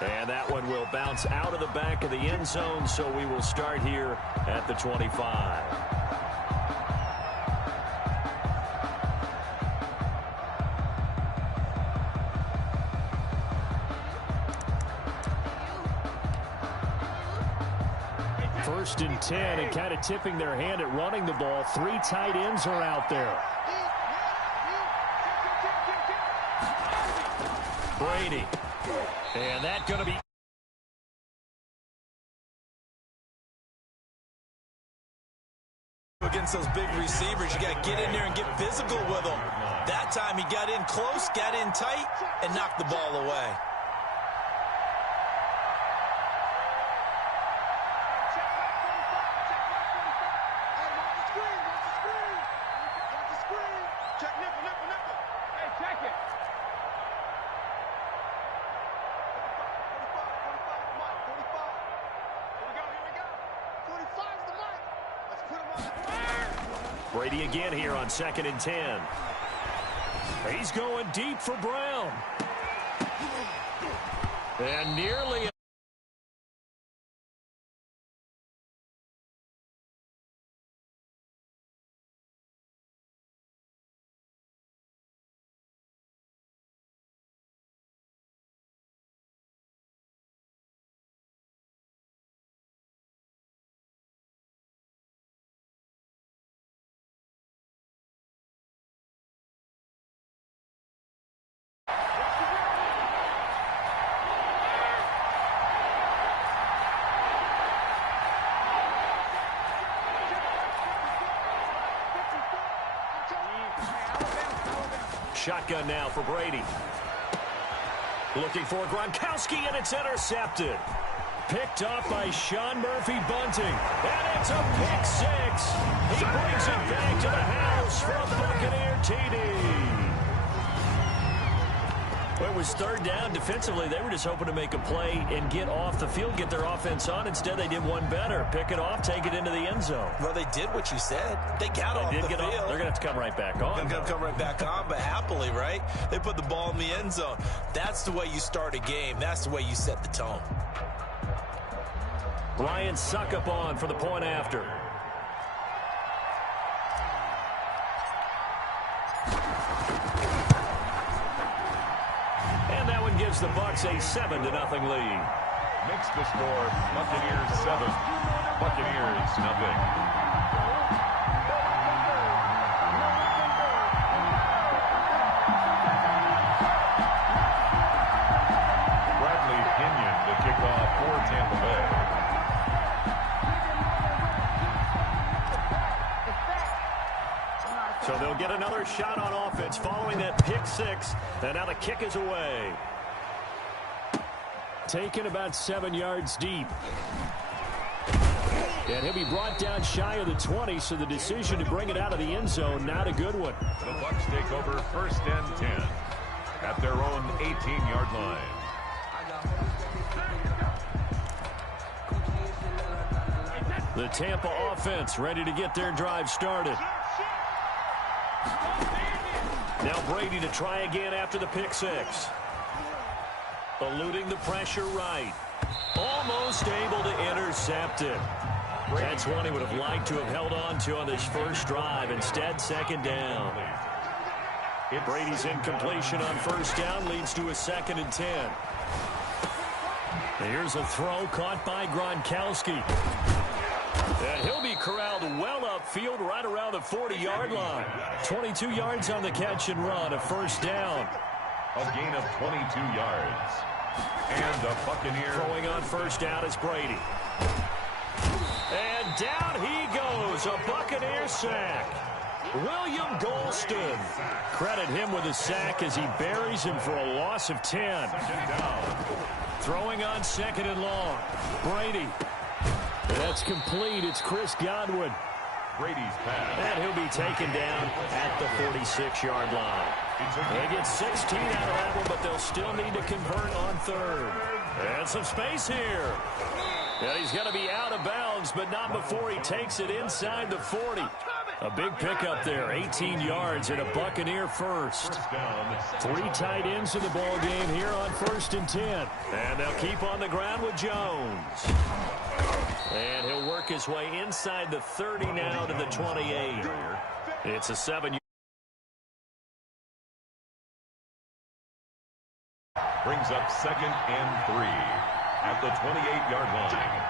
And that one will bounce out of the back of the end zone, so we will start here at the 25. First and 10, and kind of tipping their hand at running the ball. 3 tight ends are out there. Brady. And that going to be against those big receivers. You got to get in there and get physical with them. That time he got in close, got in tight, and knocked the ball away. Brady again here on 2nd and 10. He's going deep for Brown. And nearly shotgun now for Brady. Looking for Gronkowski, and it's intercepted. Picked off by Sean Murphy Bunting. And it's a pick six. He brings it back to the house for a Buccaneer TD. Well, it was 3rd down. Defensively, they were just hoping to make a play and get off the field, get their offense on. Instead, they did one better. Pick it off, take it into the end zone. Well, they did what you said. They got off the field. They're going to have to come right back on. They're going to come right back on, but happily, right? They put the ball in the end zone. That's the way you start a game. That's the way you set the tone. Ryan Suckup on for the point after. And that one gives the Bucs a 7-0 lead. Makes the score Buccaneers 7, Buccaneers nothing. Bradley Pinion to kick off for Tampa Bay. So they'll get another shot on offense following that pick six. And now the kick is away. Taken about 7 yards deep. And he'll be brought down shy of the 20, so the decision to bring it out of the end zone, not a good one. The Bucs take over 1st and 10 at their own 18-yard line. The Tampa offense ready to get their drive started. Now Brady to try again after the pick six. Eluding the pressure right. Almost able to intercept it. That's one he would have liked to have held on to on this first drive. Instead, 2nd down. Brady's incompletion on 1st down leads to a 2nd and 10. Here's a throw caught by Gronkowski. And he'll be corralled well upfield right around the 40-yard line. 22 yards on the catch and run, a 1st down. A gain of 22 yards. And the Buccaneers throwing on 1st down is Brady. And down he goes, a Buccaneer sack. William Golston. Credit him with a sack as he buries him for a loss of 10. Throwing on 2nd and long. Brady. That's complete. It's Chris Godwin. Brady's pass. And he'll be taken down at the 46-yard line. They get 16 out of that one, but they'll still need to convert on 3rd. And some space here. And he's going to be out of bounds, but not before he takes it inside the 40. A big pickup there, 18 yards and a Buccaneer first. 3 tight ends in the ball game here on 1st and 10. And they'll keep on the ground with Jones. And he'll work his way inside the 30 now to the 28. It's a 7. Brings up 2nd and 3 at the 28-yard line.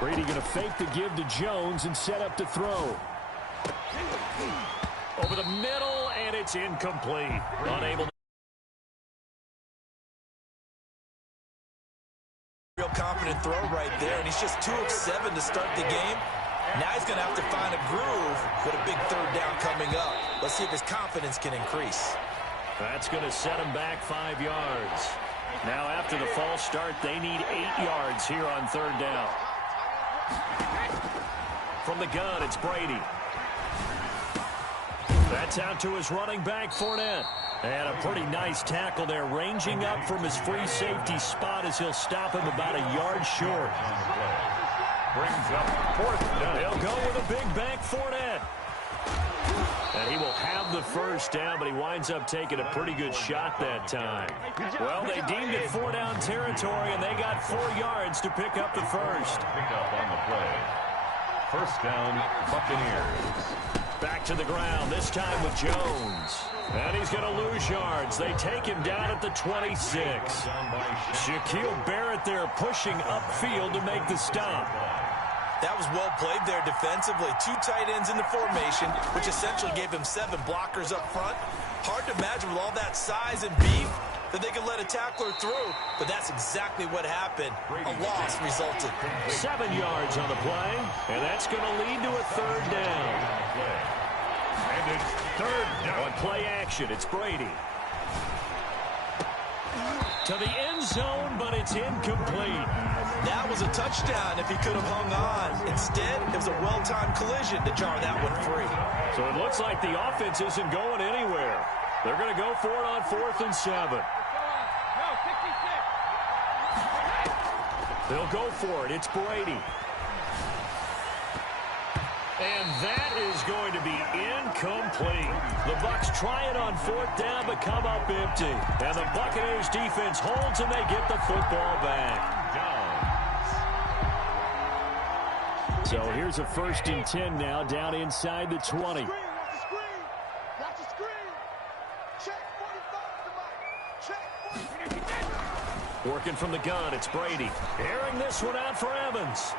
Brady going to fake the give to Jones and set up to throw. Over the middle, and it's incomplete. Unable to. Real confident throw right there, and he's just 2 of 7 to start the game. Now he's going to have to find a groove with a big 3rd down coming up. Let's see if his confidence can increase. That's going to set him back 5 yards. Now after the false start, they need 8 yards here on 3rd down. From the gun, it's Brady. That's out to his running back, Fournette. And a pretty nice tackle there, ranging up from his free safety spot as he'll stop him about a yard short. Brings up 4th down. He'll go with a big bank, Fournette. And he will have the first down, but he winds up taking a pretty good shot that time. Well, they deemed it 4-down territory, and they got 4 yards to pick up the first. Pick up on the play. 1st down, Buccaneers. Back to the ground, this time with Jones. And he's going to lose yards. They take him down at the 26. Shaquille Barrett there pushing upfield to make the stop. That was well played there defensively. 2 tight ends in the formation, which essentially gave him 7 blockers up front. Hard to imagine with all that size and beef that they could let a tackler through, but that's exactly what happened. A loss resulted. 7 yards on the play, and that's going to lead to a 3rd down. And it's 3rd down. On play action, it's Brady. To the end zone, but it's incomplete. That was a touchdown if he could have hung on. Instead, it was a well-timed collision to jar that one free. So it looks like the offense isn't going anywhere. They're going to go for it on 4th and 7. They'll go for it. It's Brady. And that is going to be incomplete. The Bucs try it on 4th down, but come up empty. And the Buccaneers defense holds, and they get the football back. So here's a 1st and 10 now, down inside the 20. Working from the gun, it's Brady. Airing this one out for Evans.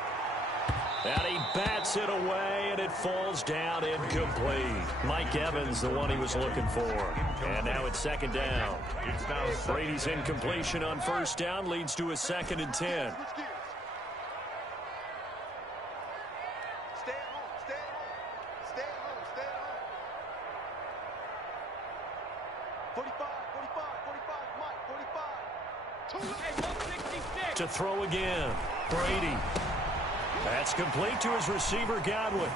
And he bats it away, and it falls down incomplete. Mike Evans, the one he was looking for. And now it's 2nd down. Brady's incompletion on 1st down leads to a 2nd and 10. To throw again. Brady. That's complete to his receiver, Godwin.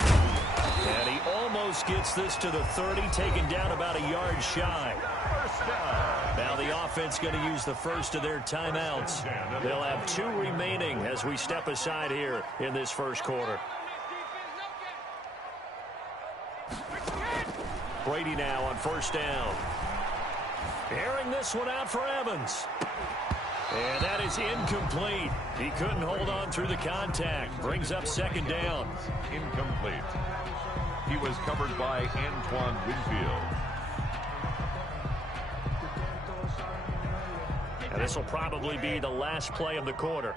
And he almost gets this to the 30, taken down about a yard shy. Now the offense going to use the first of their timeouts. They'll have 2 remaining as we step aside here in this first quarter. Brady now on 1st down. Airing this one out for Evans. And that is incomplete. He couldn't hold on through the contact. Brings up 2nd down. Incomplete. He was covered by Antoine Winfield. And this will probably be the last play of the quarter.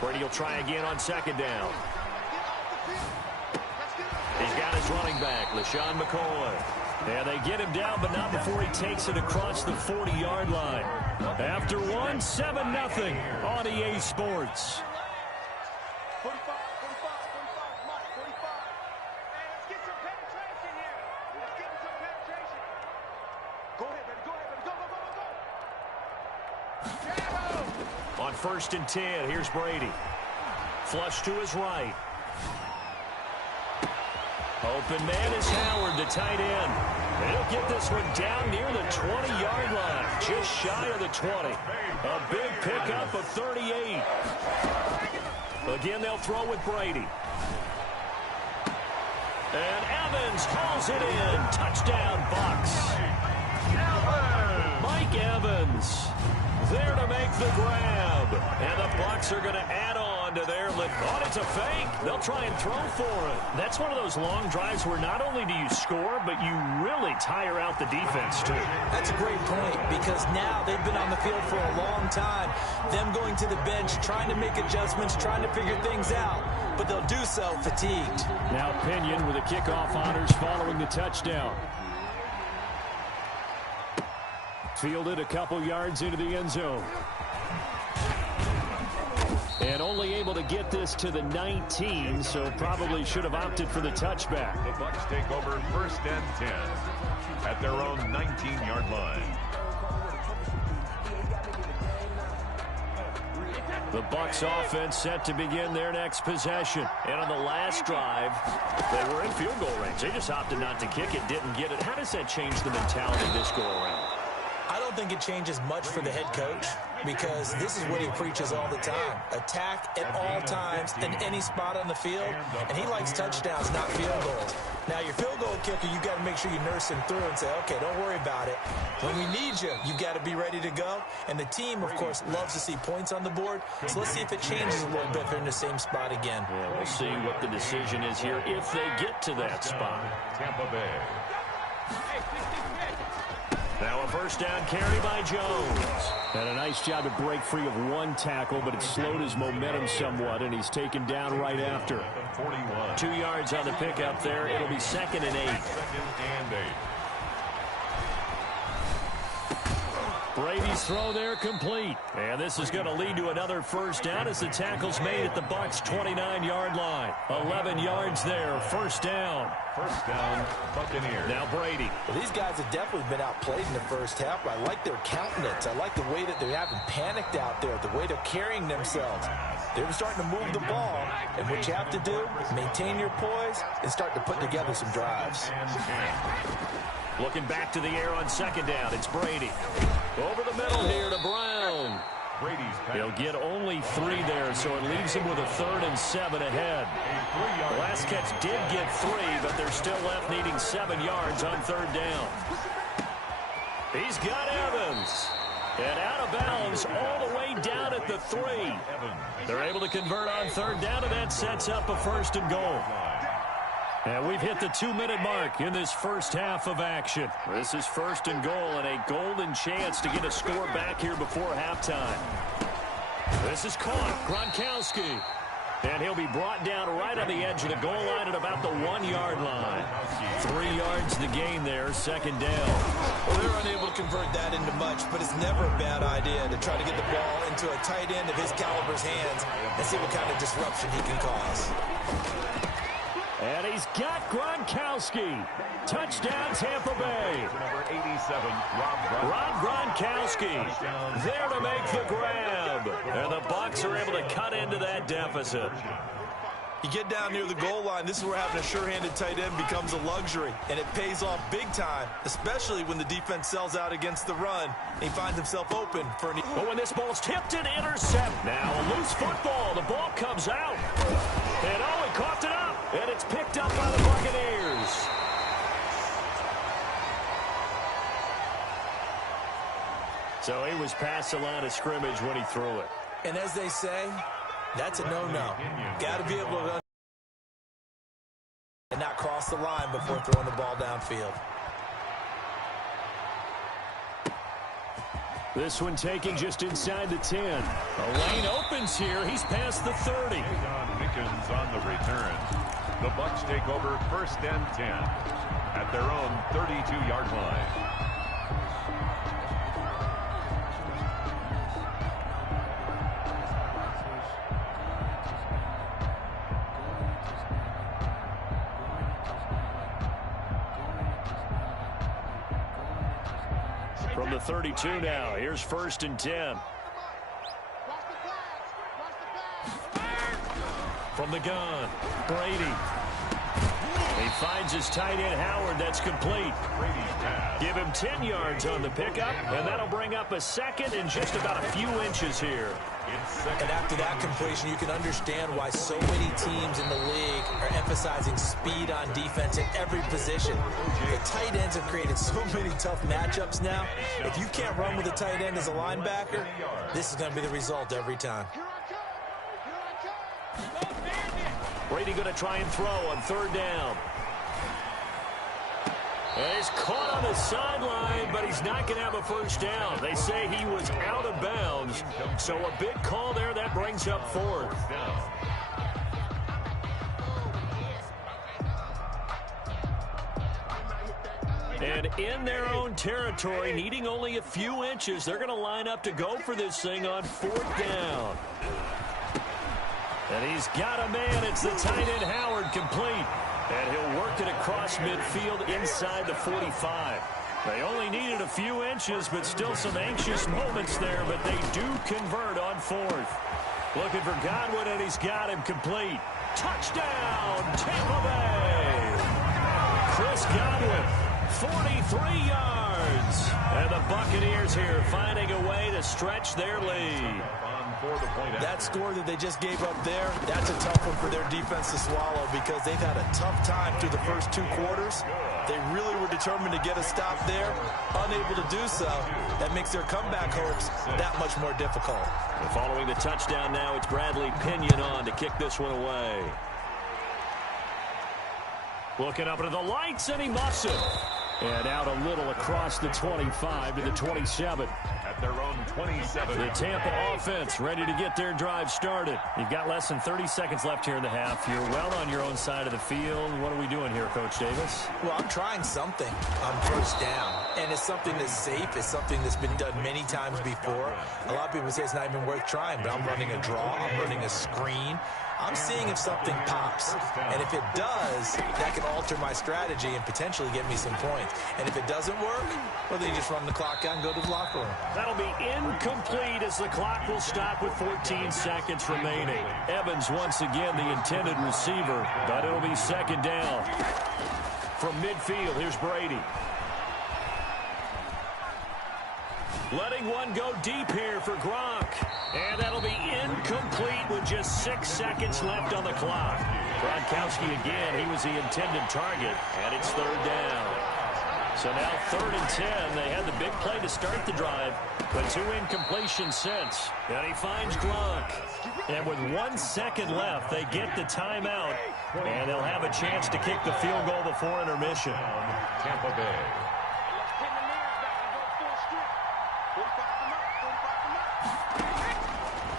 Brady will try again on 2nd down. He's got his running back, LaShawn McCoy. And they get him down, but not before he takes it across the 40-yard line. After 1, won 7-0 on EA Sports. 45, Mike, 45. Hey, let's get some penetration here. Let's get some penetration. Go ahead, baby. Go. On 1st and 10, here's Brady. Flush to his right. Open man is Howard, the tight end. He'll get this one down near the 20-yard line, just shy of the 20. A big pickup of 38. Again, they'll throw with Brady. And Evans hauls it in. Touchdown, Bucs. Mike Evans there to make the grab. And the Bucs are going to add on to their lead. Oh, it's a fake. They'll try and throw for it. That's one of those long drives where not only do you score, but you really tire out the defense, too. That's a great point, because now they've been on the field for a long time. Them going to the bench, trying to make adjustments, trying to figure things out. But they'll do so fatigued. Now Pinion with the kickoff honors following the touchdown. Fielded a couple yards into the end zone. And only able to get this to the 19, so probably should have opted for the touchback. The Bucs take over 1st and 10 at their own 19-yard line. The Bucs offense set to begin their next possession. And on the last drive, they were in field goal range. They just opted not to kick it, didn't get it. How does that change the mentality this go around? I don't think it changes much for the head coach, because this is what he preaches all the time. Attack at all times in any spot on the field, and he likes touchdowns, not field goals. Now, your field goal kicker, you've got to make sure you nurse him through and say, okay, don't worry about it. When we need you, you've got to be ready to go. And the team, of course, loves to see points on the board. So let's see if it changes a little bit if they're in the same spot again. Yeah, we'll see what the decision is here if they get to that spot. Tampa Bay. Now a 1st down carry by Jones. And a nice job to break free of one tackle, but it slowed his momentum somewhat, and he's taken down right after. 41. 2 yards on the pickup there. It'll be 2nd and 8. 2nd and 8. Brady's throw there complete. And this is going to lead to another 1st down as the tackle's made at the Bucs' 29-yard line. 11 yards there, 1st down. 1st down, Buccaneers. Now Brady. Well, these guys have definitely been outplayed in the first half. I like their countenance. I like the way that they haven't panicked out there, the way they're carrying themselves. They're starting to move the ball, and what you have to do, maintain your poise and start to put together some drives. Looking back to the air on 2nd down, it's Brady. Over the middle here to Brown. Brady's pass. He'll get only 3 there, so it leaves him with a 3rd and 7 ahead. The last catch did get 3, but they're still left needing 7 yards on 3rd down. He's got Evans. And out of bounds all the way down at the 3. They're able to convert on 3rd down, and that sets up a 1st and goal. And we've hit the 2-minute mark in this first half of action. This is 1st and goal and a golden chance to get a score back here before halftime. This is caught. Gronkowski. And he'll be brought down right on the edge of the goal line at about the 1-yard line. 3 yards the gain there, 2nd down. Well, they're unable to convert that into much, but it's never a bad idea to try to get the ball into a tight end of his caliber's hands and see what kind of disruption he can cause. And he's got Gronkowski. Touchdown, Tampa Bay. Number 87, Rob Gronkowski there to make the grab. And the Bucs are able to cut into that deficit. You get down near the goal line, this is where having a sure-handed tight end becomes a luxury, and it pays off big time, especially when the defense sells out against the run, and he finds himself open for an... But when this ball's tipped and intercept. Now a loose football. The ball comes out. And oh, he coughed it up. And it's picked up by the Buccaneers. So he was past the line of scrimmage when he threw it. And as they say, that's a no-no. Got to be able to and not cross the line before throwing the ball downfield. This one taken just inside the 10. A lane opens here. He's past the 30. Mickens on the return. The Bucs take over 1st and 10 at their own 32-yard line. From the 32 now, here's 1st and 10. From the gun, Brady. He finds his tight end, Howard. That's complete. Give him 10 yards on the pickup, and that'll bring up a second and just about a few inches here. And after that completion, you can understand why so many teams in the league are emphasizing speed on defense in every position. The tight ends have created so many tough matchups now. If you can't run with a tight end as a linebacker, this is going to be the result every time. Brady going to try and throw on 3rd down. And he's caught on the sideline, but he's not going to have a 1st down. They say he was out of bounds, so a big call there. That brings up 4th. And in their own territory, needing only a few inches, they're going to line up to go for this thing on 4th down. And he's got a man. It's the tight end, Howard, complete. And he'll work it across midfield inside the 45. They only needed a few inches, but still some anxious moments there, but they do convert on 4th. Looking for Godwin, and he's got him complete. Touchdown, Tampa Bay! Chris Godwin, 43 yards. And the Buccaneers here finding a way to stretch their lead. That score that they just gave up there, that's a tough one for their defense to swallow because they've had a tough time through the first 2 quarters. They really were determined to get a stop there, unable to do so. That makes their comeback hopes that much more difficult. And following the touchdown now, it's Bradley Pinion on to kick this one away. Looking up into the lights, and he muffs it. And out a little across the 25 to the 27. At their own 27. The Tampa offense ready to get their drive started. You've got less than 30 seconds left here in the half. You're well on your own side of the field. What are we doing here, Coach Davis? Well, I'm trying something on 1st down. And it's something that's safe. It's something that's been done many times before. A lot of people say it's not even worth trying, but I'm running a draw. I'm running a screen. I'm seeing if something pops. And if it does, that can alter my strategy and potentially get me some points. And if it doesn't work, well, then you just run the clock out and go to the locker room. That'll be incomplete as the clock will stop with 14 seconds remaining. Evans once again the intended receiver, but it'll be 2nd down. From midfield, here's Brady. Letting one go deep here for Gronk. And that'll be incomplete with just 6 seconds left on the clock. Gronkowski again, he was the intended target, and it's 3rd down. So now 3rd and 10. They had the big play to start the drive, but 2 incompletions since. And he finds Gronk. And with 1 second left, they get the timeout, and they'll have a chance to kick the field goal before intermission. Tampa Bay.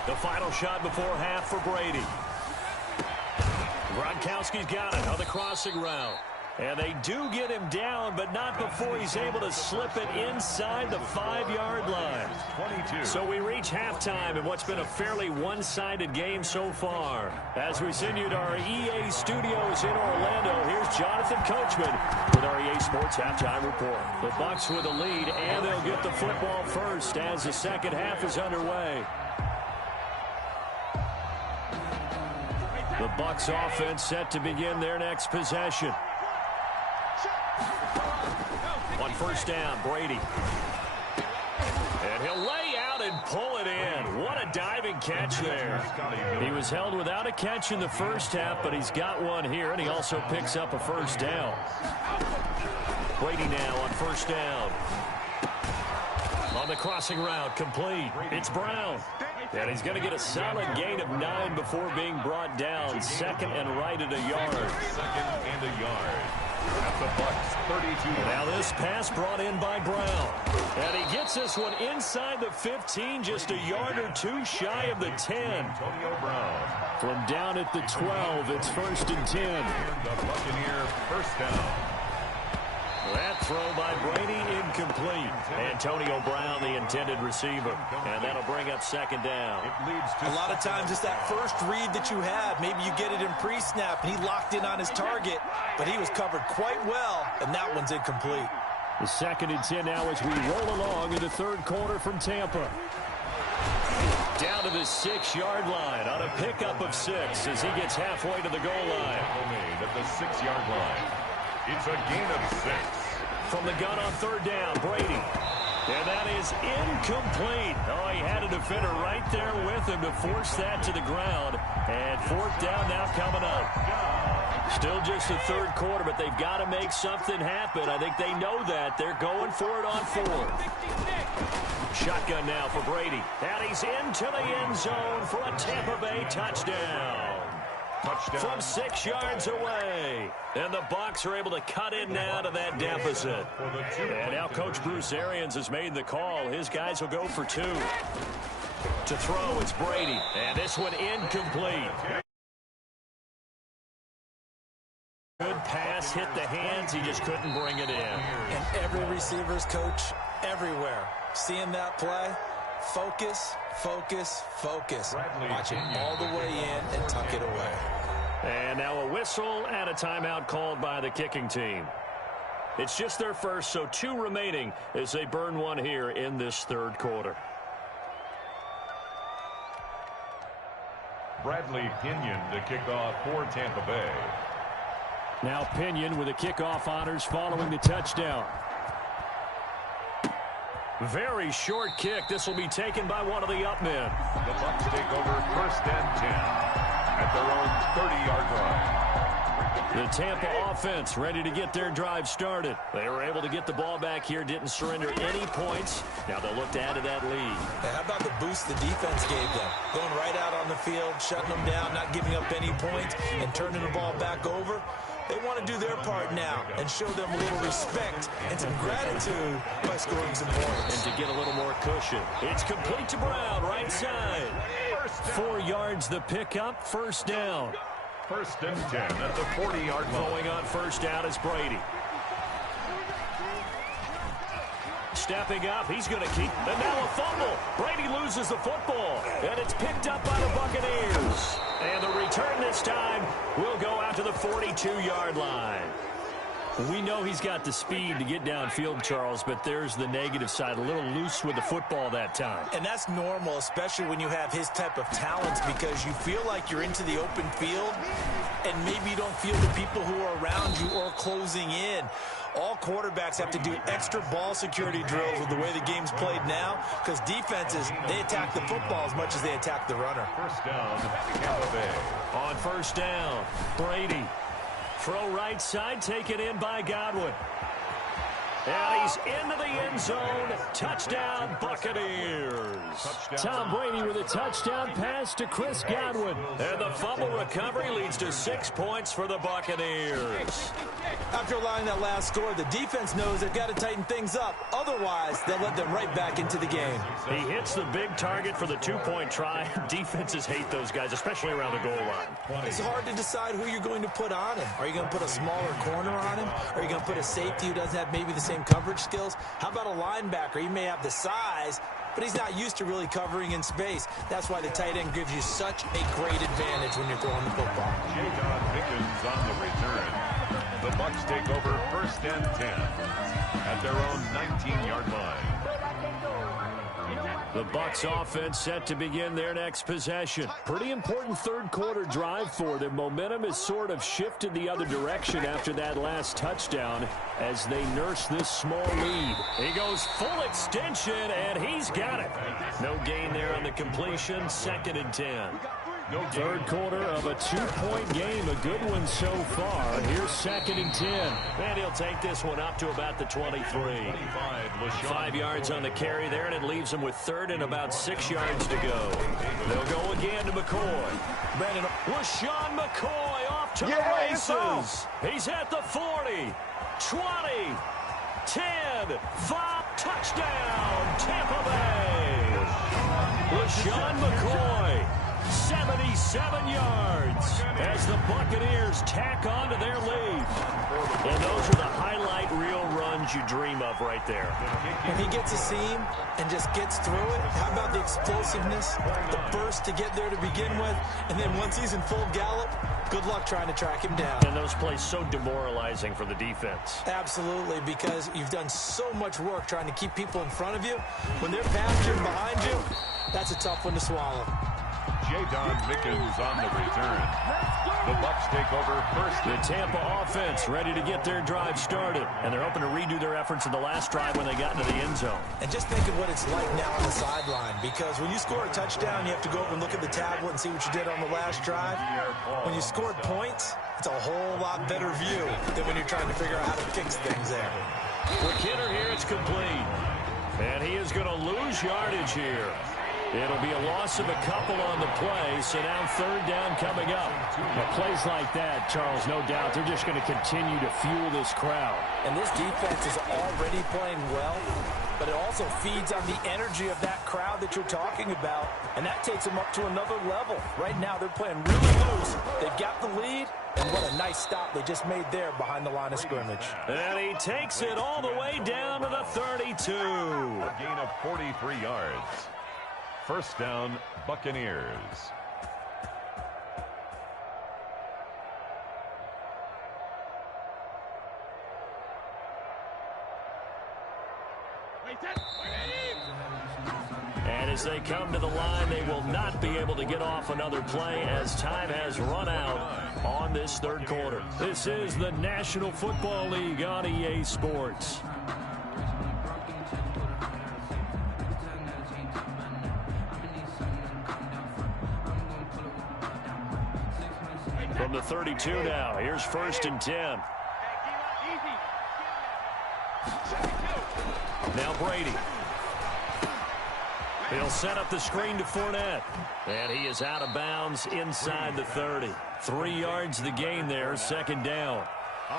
The final shot before half for Brady. Gronkowski's got it on the crossing route. And they do get him down, but not before he's able to slip it inside the 5-yard line. 22. So we reach halftime in what's been a fairly one-sided game so far. As we send you to our EA studios in Orlando, here's Jonathan Coachman with our EA Sports Halftime Report. The Bucs with the lead, and they'll get the football first as the second half is underway. The Bucs offense set to begin their next possession. On 1st down, Brady. And he'll lay out and pull it in. What a diving catch there. He was held without a catch in the first half, but he's got one here, and he also picks up a 1st down. Brady now on 1st down. On the crossing route, complete. It's Brown. And he's going to get a solid gain of 9 before being brought down. 2nd and right at a yard. 2nd and a yard. At the Bucs 32. Now this pass brought in by Brown. And he gets this one inside the 15, just a yard or 2 shy of the 10. Antonio Brown. From down at the 12, it's 1st and 10. And the Buccaneer 1st down. That throw by Brady incomplete. Antonio Brown, the intended receiver. And that'll bring up 2nd down. It leads to a lot of times it's that first read that you have. Maybe you get it in pre-snap, and he locked in on his target, but he was covered quite well, and that one's incomplete. The 2nd and 10 now as we roll along in the 3rd quarter from Tampa. Down to the 6-yard line on a pickup of 6 as he gets halfway to the goal line. Made at the 6-yard line. It's a gain of 6. From the gun on 3rd down, Brady. And that is incomplete. Oh, he had a defender right there with him to force that to the ground. And 4th down now coming up. Still just the 3rd quarter, but they've got to make something happen. I think they know that. They're going for it on 4th. Shotgun now for Brady. And he's into the end zone for a Tampa Bay touchdown. From 6 yards away. And the Bucs are able to cut in now to that deficit. And now Coach Bruce Arians has made the call. His guys will go for 2. To throw, it's Brady. And this one incomplete. Good pass, hit the hands. He just couldn't bring it in. And every receiver's coach everywhere. Seeing that play, focus, focus, focus. Watch it all the way in and tuck it away. And now a whistle and a timeout called by the kicking team. It's just their first, so 2 remaining as they burn one here in this 3rd quarter. Bradley Pinion to kick off for Tampa Bay. Now Pinion with the kickoff honors following the touchdown. Very short kick. This will be taken by one of the up men. The Bucs take over 1st and 10 at their own 30-yard line. The Tampa offense ready to get their drive started. They were able to get the ball back here, didn't surrender any points. Now they'll look to add to that lead. Hey, how about the boost the defense gave them? Going right out on the field, shutting them down, not giving up any points, and turning the ball back over. They want to do their part now and show them a little respect and some gratitude by scoring some points. And to get a little more cushion. It's complete to Brown, right side. 4 yards the pickup, 1st down. 1st and 10 at the 40-yard line. Going on 1st down is Brady. Stepping up, he's going to keep. And now a fumble. Brady loses the football. And it's picked up by the Buccaneers. And the return this time will go out to the 42-yard line. We know he's got the speed to get downfield, Charles, but there's the negative side. A little loose with the football that time. And that's normal, especially when you have his type of talents, because you feel like you're into the open field and maybe you don't feel the people who are around you or closing in. All quarterbacks have to do extra ball security drills with the way the game's played now, because defenses, they attack the football as much as they attack the runner. 1st down, Tampa Bay. On 1st down, Brady. Throw right side, taken in by Godwin. And he's into the end zone. Touchdown, Buccaneers. Tom Brady with a touchdown pass to Chris Godwin. And the fumble recovery leads to 6 points for the Buccaneers. After allowing that last score, the defense knows they've got to tighten things up. Otherwise, they'll let them right back into the game. He hits the big target for the 2-point try. Defenses hate those guys, especially around the goal line. It's hard to decide who you're going to put on him. Are you going to put a smaller corner on him? Are you going to put a safety who doesn't have maybe the same coverage skills? How about a linebacker? He may have the size, but he's not used to really covering in space. That's why the tight end gives you such a great advantage when you're throwing the football. J-Don Pickens on the return. The Bucs take over 1st and 10 at their own 19-yard line. The Bucs offense set to begin their next possession. Pretty important 3rd quarter drive for them. Momentum has sort of shifted the other direction after that last touchdown as they nurse this small lead. He goes full extension, and he's got it. No gain there on the completion. 2nd and 10. 3rd quarter of a 2-point game. A good one so far. Here's 2nd and 10. And he'll take this one up to about the 23. 5 yards on the carry there, and it leaves him with 3rd and about 6 yards to go. They'll go again to McCoy. LaShawn McCoy off to the races. He's at the 40, 20, 10, 5, touchdown, Tampa Bay. LaShawn McCoy. 77 yards as the Buccaneers tack on to their lead. And those are the highlight reel runs you dream of right there. When he gets a seam and just gets through it, how about the explosiveness, the burst to get there to begin with, and then once he's in full gallop, good luck trying to track him down. And those plays so demoralizing for the defense. Absolutely, because you've done so much work trying to keep people in front of you. When they're past you and behind you, that's a tough one to swallow. J-Don Mickens on the return. The Bucs take over first. The Tampa offense ready to get their drive started, and they're hoping to redo their efforts in the last drive when they got into the end zone. And just think of what it's like now on the sideline, because when you score a touchdown, you have to go over and look at the tablet and see what you did on the last drive. When you scored points, it's a whole lot better view than when you're trying to figure out how to fix things there. For Kidder here, it's complete. And he is going to lose yardage here. It'll be a loss of a couple on the play, so now third down coming up. Now, plays like that, Charles, no doubt, they're just going to continue to fuel this crowd. And this defense is already playing well, but it also feeds on the energy of that crowd that you're talking about, and that takes them up to another level. Right now, they're playing really loose. They've got the lead, and what a nice stop they just made there behind the line of scrimmage. And he takes it all the way down to the 32. A gain of 43 yards. First down, Buccaneers. And as they come to the line, they will not be able to get off another play as time has run out on this third quarter. This is the National Football League on EA Sports. From the 32 now, here's first and 10. Now Brady. He'll set up the screen to Fournette. And he is out of bounds inside the 30. 3 yards the gain there, second down.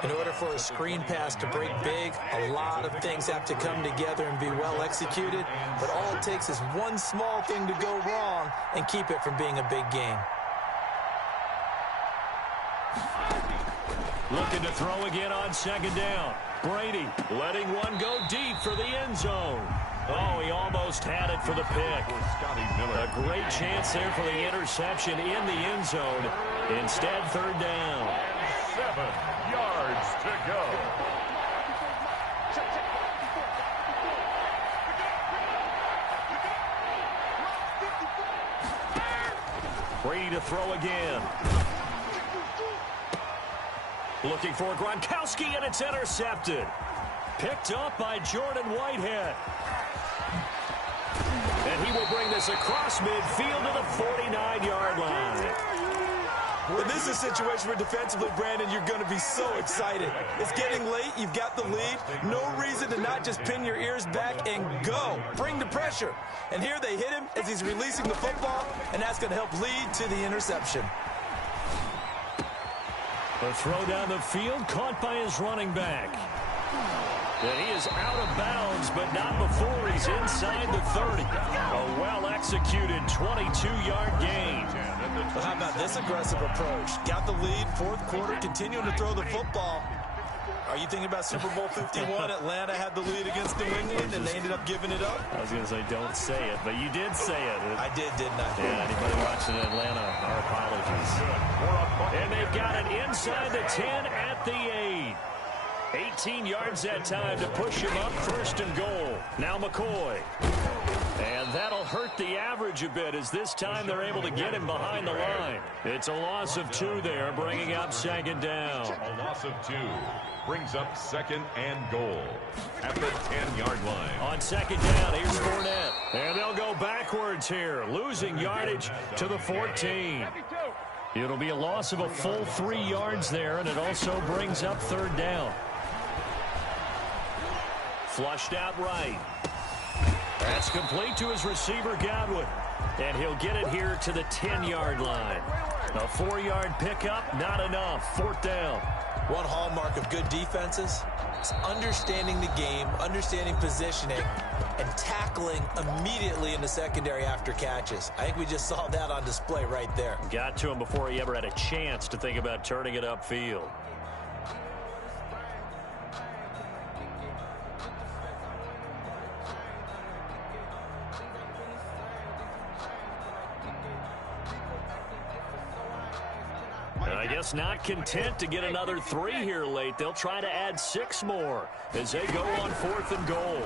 In order for a screen pass to break big, a lot of things have to come together and be well executed. But all it takes is one small thing to go wrong and keep it from being a big game. Looking to throw again on second down. Brady letting one go deep for the end zone. Oh, he almost had it for the pick. A great chance there for the interception in the end zone. Instead, third down. 7 yards to go. Brady to throw again. Looking for Gronkowski, and it's intercepted. Picked up by Jordan Whitehead. And he will bring this across midfield to the 49-yard line. Well, this is a situation where defensively, Brandon, you're going to be so excited. It's getting late. You've got the lead. No reason to not just pin your ears back and go. Bring the pressure. And here they hit him as he's releasing the football, and that's going to help lead to the interception. The throw down the field, caught by his running back. And he is out of bounds, but not before he's inside the 30. A well-executed 22-yard gain. Well, how about this aggressive approach? Got the lead, fourth quarter, continuing to throw the football. Are you thinking about Super Bowl 51? Atlanta had the lead against New England, and they ended up giving it up? I was going to say, don't say it, but you did say it. I didn't I? Yeah, anybody watching Atlanta, our apologies. And they've got it inside the 10 at the 8. 18 yards that time to push him up, first and goal. Now McCoy. And that'll hurt the average a bit as this time they're able to get him behind the line. It's a loss of 2 there, bringing up second down. A loss of 2 brings up second and goal at the 10-yard line. On second down, here's Fournette. And they'll go backwards here, losing yardage to the 14. It'll be a loss of a full 3 yards there, and it also brings up third down. Flushed out right. That's complete to his receiver, Godwin. And he'll get it here to the 10-yard line. A 4-yard pickup, not enough. 4th down. One hallmark of good defenses is understanding the game, understanding positioning, and tackling immediately in the secondary after catches. I think we just saw that on display right there. Got to him before he ever had a chance to think about turning it upfield. I guess not content to get another 3 here late. They'll try to add 6 more as they go on 4th and goal.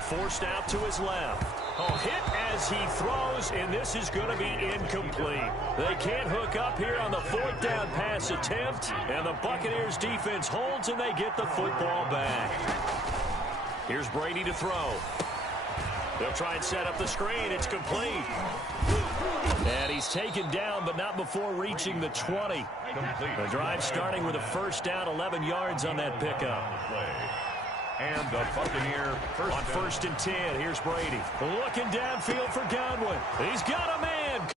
Forced out to his left. Oh, hit as he throws, and this is going to be incomplete. They can't hook up here on the 4th down pass attempt, and the Buccaneers defense holds, and they get the football back. Here's Brady to throw. They'll try and set up the screen. It's complete. And he's taken down, but not before reaching the 20. The drive starting with a first down, 11 yards on that pickup. And the Buccaneer On 1st and 10, here's Brady. Looking downfield for Godwin. He's got a man.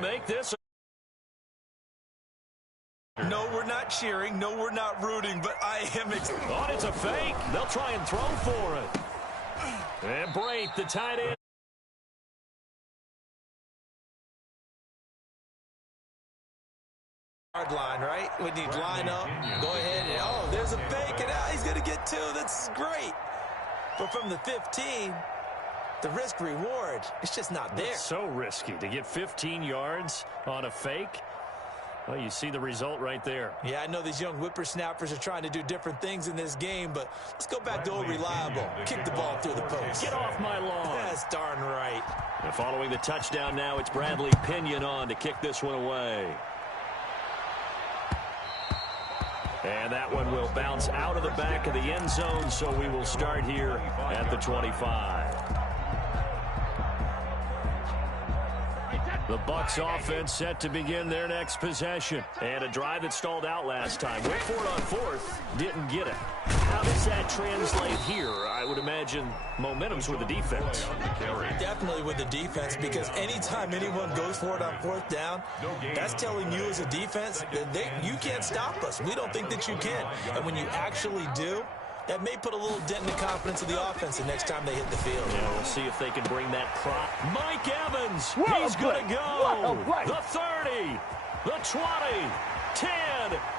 Make this. No, we're not cheering. No, we're not rooting, but I am excited. Oh, it's a fake. They'll try and throw for it. And Brate, the tight end. Hard line, right? When you line up, go ahead and, oh, there's a fake, and now he's going to get 2. That's great. But from the 15, the risk-reward, it's just not there. It's so risky to get 15 yards on a fake. Well, you see the result right there. Yeah, I know these young whippersnappers are trying to do different things in this game, but let's go back to old reliable. Kick the ball through the post. Get off my lawn. That's darn right. And following the touchdown now, it's Bradley Pinion on to kick this one away. And that one will bounce out of the back of the end zone, so we will start here at the 25. The Bucs offense set to begin their next possession. And a drive that stalled out last time. Went for it on 4th. Didn't get it. How does that translate here? I would imagine momentum's with the defense. Definitely with the defense, because anytime anyone goes for it on 4th down, that's telling you as a defense that you can't stop us. We don't think that you can. And when you actually do, that may put a little dent in the confidence of the offense the next time they hit the field. Yeah, we'll see if they can bring that prop. Mike Evans, he's going to go. The 30, the 20, 10,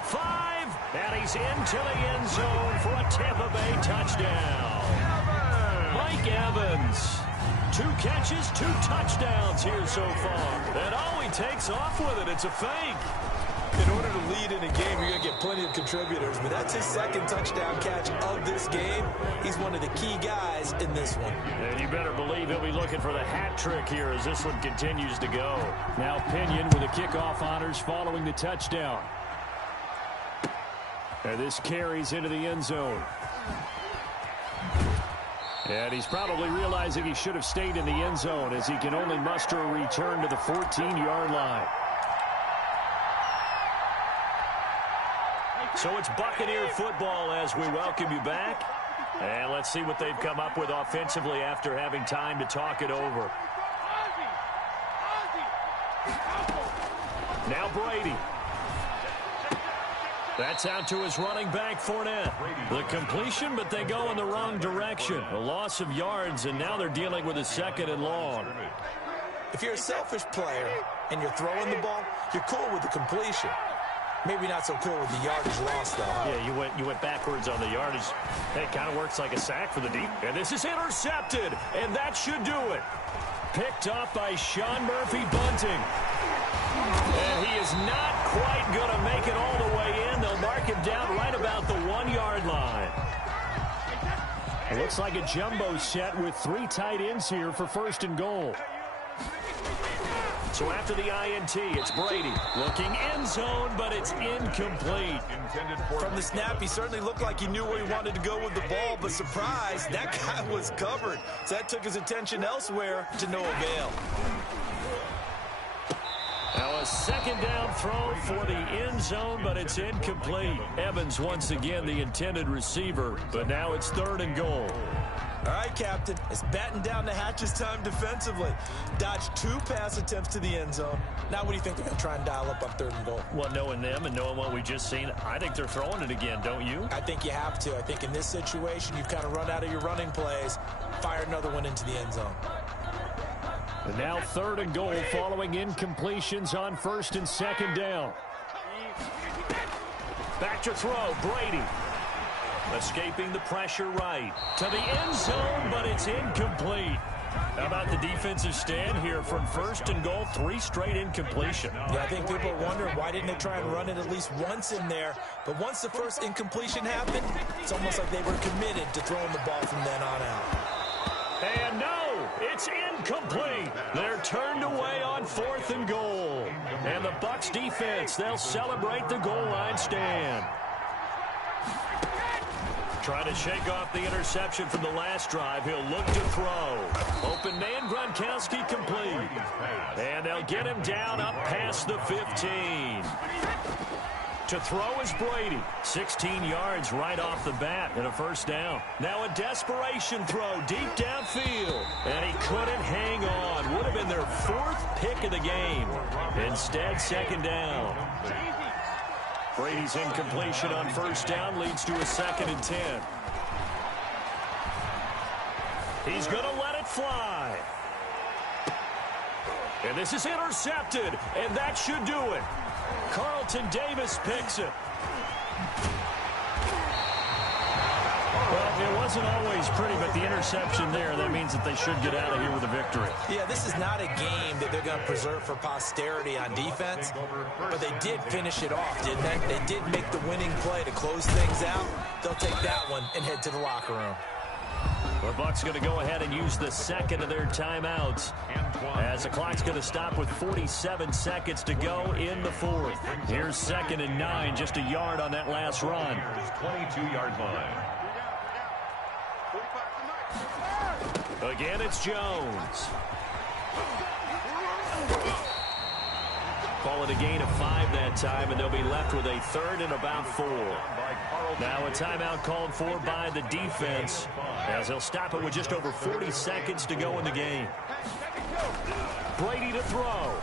5, and he's into the end zone for a Tampa Bay touchdown. Mike Evans, 2 catches, 2 touchdowns here so far. And he takes off with it. It's a fake. In order to lead in a game, you're going to get plenty of contributors, but that's his 2nd touchdown catch of this game. He's one of the key guys in this one. And you better believe he'll be looking for the hat trick here as this one continues to go. Now Pinion with the kickoff honors following the touchdown. And this carries into the end zone. And he's probably realizing he should have stayed in the end zone as he can only muster a return to the 14-yard line. So it's Buccaneer football as we welcome you back. And let's see what they've come up with offensively after having time to talk it over. Now Brady. That's out to his running back, Fournette. The completion, but they go in the wrong direction. A loss of yards, and now they're dealing with a 2nd and long. If you're a selfish player and you're throwing the ball, you're cool with the completion. Maybe not so cool with the yardage loss, though. Yeah, you went backwards on the yardage. It kind of works like a sack for the deep. And this is intercepted, and that should do it. Picked up by Sean Murphy-Bunting. And he is not quite going to make it all the way in. They'll mark him down right about the 1-yard line. It looks like a jumbo set with 3 tight ends here for 1st and goal. So after the INT, it's Brady looking end zone, but it's incomplete. From the snap, he certainly looked like he knew where he wanted to go with the ball, but surprise, that guy was covered. So that took his attention elsewhere to no avail. Now a A second down throw for the end zone, but it's incomplete. Evans once again the intended receiver, but now it's 3rd and goal. All right, Captain, it's batten down the hatches time defensively. Dodged 2 pass attempts to the end zone. Now what do you think they're going to try and dial up on 3rd and goal? Well, knowing them and knowing what we just seen, I think they're throwing it again, don't you? I think you have to. I think in this situation, you've kind of run out of your running plays. Fire another one into the end zone. And now 3rd and goal following incompletions on 1st and 2nd down. Back to throw, Brady. Escaping the pressure right to the end zone, but it's incomplete. How about the defensive stand here from 1st and goal, 3 straight incompletion. Yeah, I think people are wondering why didn't they try and run it at least once in there. But once the first incompletion happened, it's almost like they were committed to throwing the ball from then on out. And no, it's incomplete. They're turned away on 4th and goal. And the Bucs defense, they'll celebrate the goal line stand. Trying to shake off the interception from the last drive. He'll look to throw. Open man, Gronkowski complete. And they'll get him down up past the 15. To throw is Brady. 16 yards right off the bat and a 1st down. Now a desperation throw deep downfield. And he couldn't hang on. Would have been their 4th pick of the game. Instead, 2nd down. Brady's incompletion on 1st down leads to a 2nd and 10. He's going to let it fly. And this is intercepted, and that should do it. Carlton Davis picks it. Well, it wasn't always pretty, but the interception there, that means that they should get out of here with a victory. Yeah, this is not a game that they're going to preserve for posterity on defense, but they did finish it off, didn't they? They did make the winning play to close things out. They'll take that one and head to the locker room. The Bucs going to go ahead and use the 2nd of their timeouts as the clock's going to stop with 47 seconds to go in the 4th. Here's 2nd and 9, just a yard on that last run. 22-yard line. Again, it's Jones. Call it a gain of 5 that time, and they'll be left with a 3rd and about 4. Now a timeout called for by the defense as they'll stop it with just over 40 seconds to go in the game. Brady to throw.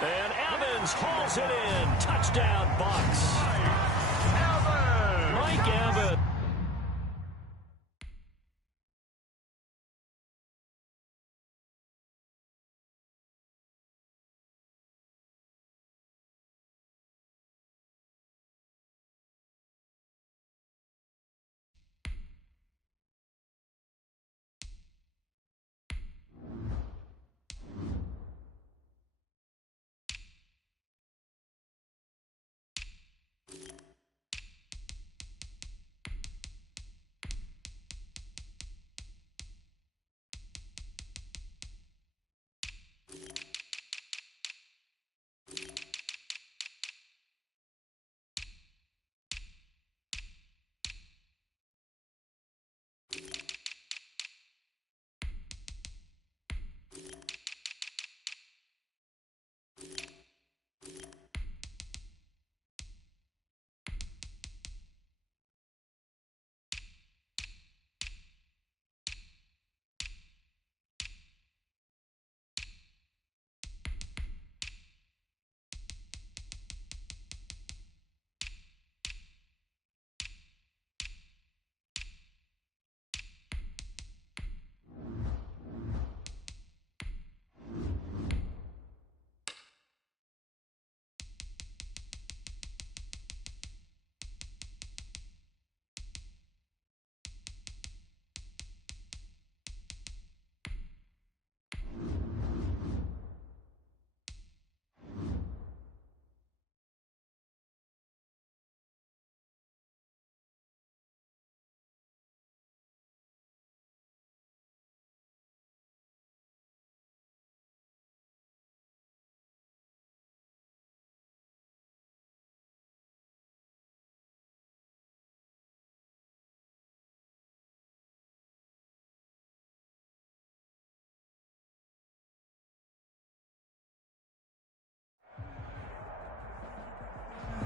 And Evans hauls it in. Touchdown, Bucs. Mike Evans.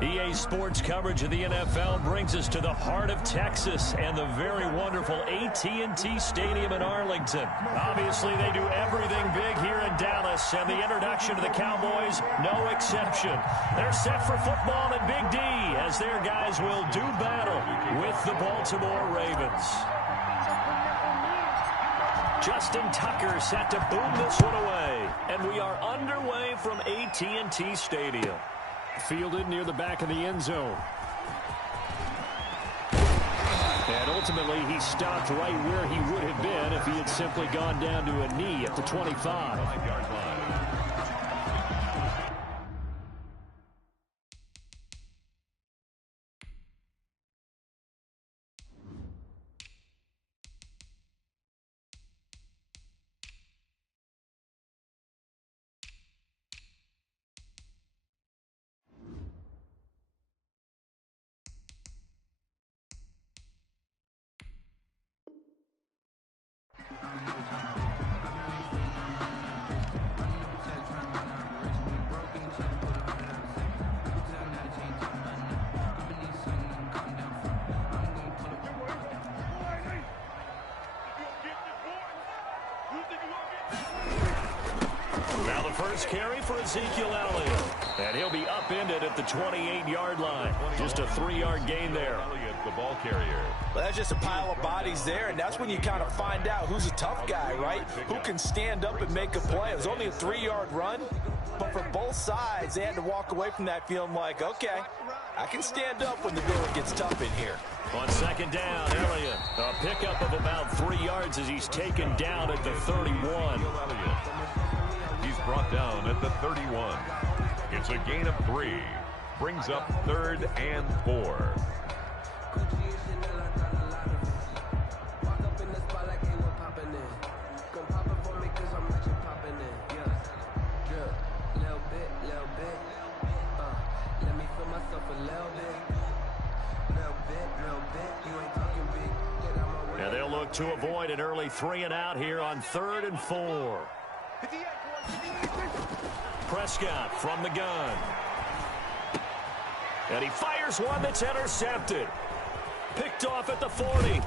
EA Sports coverage of the NFL brings us to the heart of Texas and the very wonderful AT&T Stadium in Arlington. Obviously, they do everything big here in Dallas, and the introduction to the Cowboys, no exception. They're set for football in Big D as their guys will do battle with the Baltimore Ravens. Justin Tucker set to boom this one away, and we are underway from AT&T Stadium. Fielded near the back of the end zone. And ultimately, he stopped right where he would have been if he had simply gone down to a knee at the 25. Now the first carry for Ezekiel Elliott. And he'll be upended at the 28-yard line. Just a 3-yard gain there. Elliott, the ball carrier. Well, that's just a pile of bodies there, and that's when you kind of find out who's a tough guy, right? Who can stand up and make a play. It was only a 3-yard run, but for both sides, they had to walk away from that feeling like, okay, I can stand up when the going gets tough in here. On second down, Elliott, a pickup of about 3 yards as he's taken down at the 31. He's brought down at the 31. It's a gain of 3. Brings up 3rd and 4. And they'll look to avoid an early 3 and out here on 3rd and 4. Prescott from the gun. And he fires one that's intercepted. Picked off at the 40.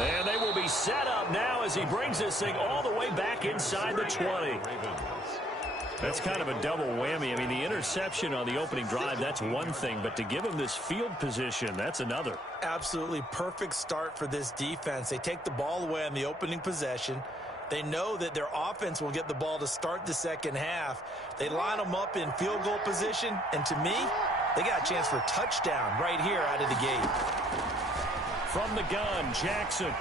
And they will be set up now as he brings this thing all the way back inside the 20. That's kind of a double whammy. I mean, the interception on the opening drive, that's one thing. But to give him this field position, that's another. Absolutely perfect start for this defense. They take the ball away on the opening possession. They know that their offense will get the ball to start the second half. They line them up in field goal position, and to me, they got a chance for a touchdown right here out of the gate. From the gun, Jackson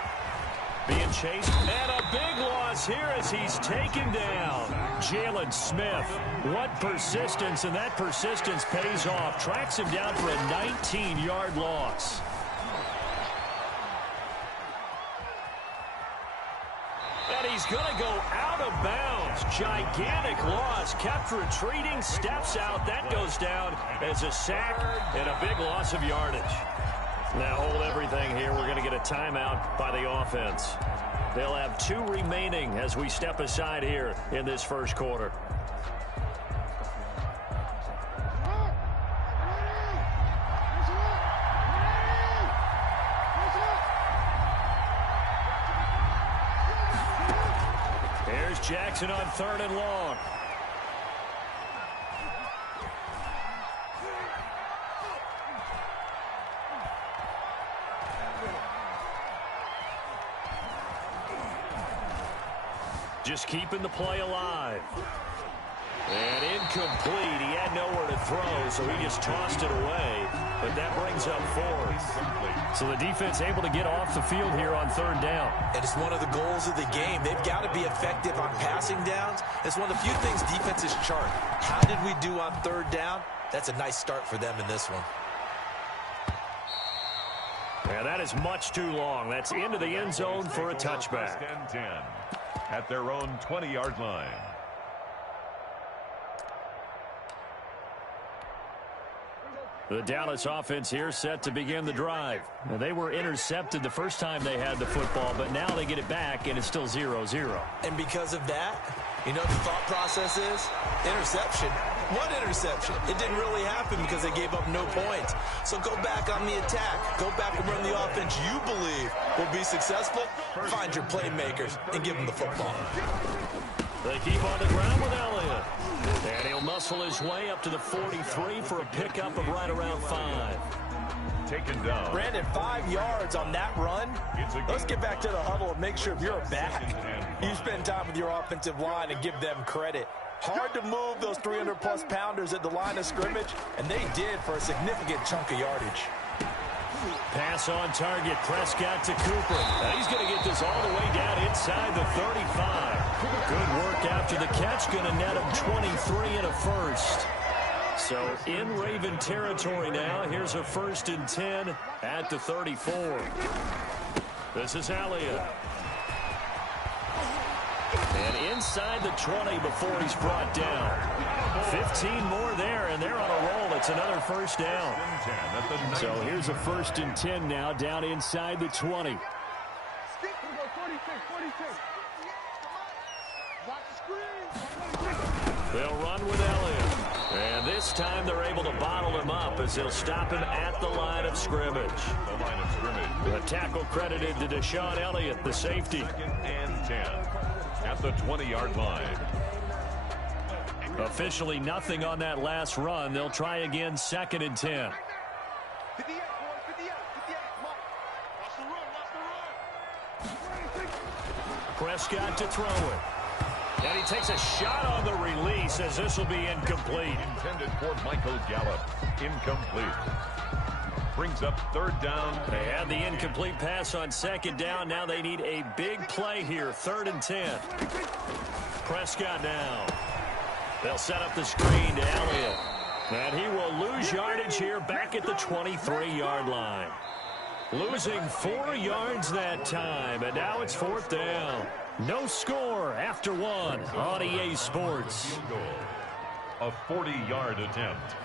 being chased, and a big loss here as he's taken down. Jalen Smith, what persistence, and that persistence pays off. Tracks him down for a 19-yard loss. And he's going to go out of bounds. Gigantic loss. Kept retreating. Steps out. That goes down as a sack and a big loss of yardage. Now hold everything here. We're going to get a timeout by the offense. They'll have 2 remaining as we step aside here in this first quarter. Here's Jackson on 3rd and long. Just keeping the play alive. And incomplete. He had nowhere to throw, so he just tossed it away. But that brings up 4th. So the defense able to get off the field here on 3rd down. And it's one of the goals of the game. They've got to be effective on passing downs. It's one of the few things defenses chart. How did we do on 3rd down? That's a nice start for them in this one. And that is much too long. That's into the end zone for a touchback. 10 at their own 20-yard line. The Dallas offense here set to begin the drive. Now, they were intercepted the first time they had the football, but now they get it back, and it's still 0-0. And because of that, you know what the thought process is? Interception. One interception. It didn't really happen because they gave up no points. So go back on the attack. Go back and run the offense you believe will be successful. Find your playmakers and give them the football. They keep on the ground with Elliott. And he'll muscle his way up to the 43 for a pickup of right around 5. Taken down. Brandon, 5 yards on that run. Let's get back to the huddle and make sure if you're back, you spend time with your offensive line and give them credit. Hard to move those 300-plus pounders at the line of scrimmage, and they did for a significant chunk of yardage. Pass on target. Prescott to Cooper. Now he's going to get this all the way down inside the 35. Good work after the catch. Going to net him 23 and a first. So in Raven territory now. Here's a 1st and 10 at the 34. This is Elliott. And inside the 20 before he's brought down. 15 more there, and they're on a roll. It's another first down. So here's a 1st and 10 now down inside the 20. They'll run with Elliott. And this time they're able to bottle him up as they'll stop him at the line of scrimmage. The tackle credited to Deshaun Elliott, the safety. 2nd and 10 at the 20-yard line. Officially nothing on that last run. They'll try again 2nd and 10. Prescott to throw it. And he takes a shot on the release as this will be incomplete. Intended for Michael Gallup. Incomplete. Brings up 3rd down. They had the incomplete pass on 2nd down. Now they need a big play here. 3rd and 10. Prescott now. They'll set up the screen to Elliott. And he will lose yardage here back at the 23-yard line. Losing 4 yards that time. And now it's 4th down. No score after 1 on EA Sports. A 40-yard attempt.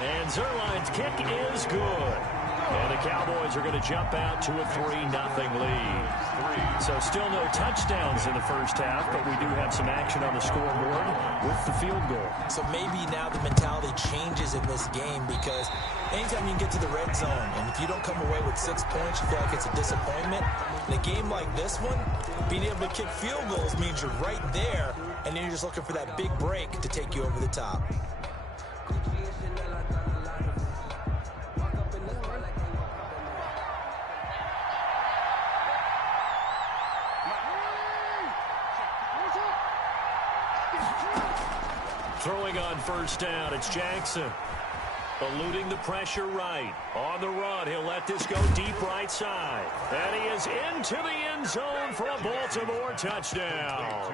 And Zerline's kick is good. And the Cowboys are going to jump out to a 3-0 lead. So still no touchdowns in the first half, but we do have some action on the scoreboard with the field goal. So maybe now the mentality changes in this game because anytime you can get to the red zone, and if you don't come away with 6 points, you feel like it's a disappointment. In a game like this one, being able to kick field goals means you're right there, and then you're just looking for that big break to take you over the top. Throwing on 1st down, it's Jackson. Eluding the pressure right. On the run, he'll let this go deep right side. And he is into the end zone for a Baltimore touchdown.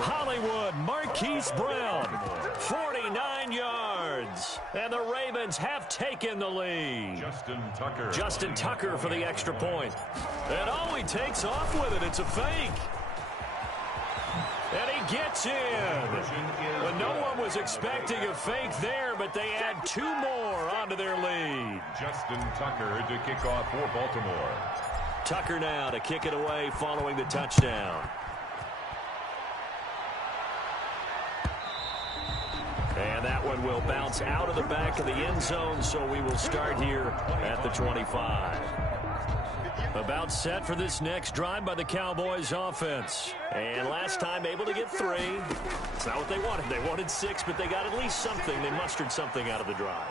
Hollywood Marquise Brown, 49 yards. And the Ravens have taken the lead. Justin Tucker for the extra point. And oh, he takes off with it. It's a fake. And he gets in. When no one was expecting a fake there, but they add 2 more onto their lead. Justin Tucker to kick off for Baltimore. Tucker now to kick it away following the touchdown. And that one will bounce out of the back of the end zone, so we will start here at the 25. About set for this next drive by the Cowboys offense. And last time able to get 3. It's not what they wanted. They wanted 6, but they got at least something. They mustered something out of the drive.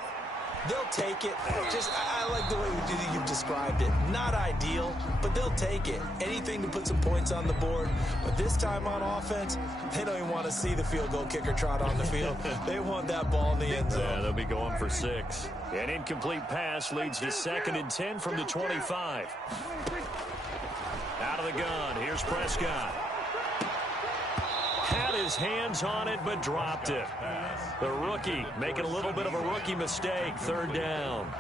They'll take it. I like the way you've described it. Not ideal, but they'll take it. Anything to put some points on the board. But this time on offense, they don't even want to see the field goal kicker trot on the field. They want that ball in the end zone. Yeah, they'll be going for 6. An incomplete pass leads to 2nd and 10 from the 25. Out of the gun, here's Prescott. Had his hands on it, but dropped it. The rookie making a little bit of a rookie mistake. 3rd down.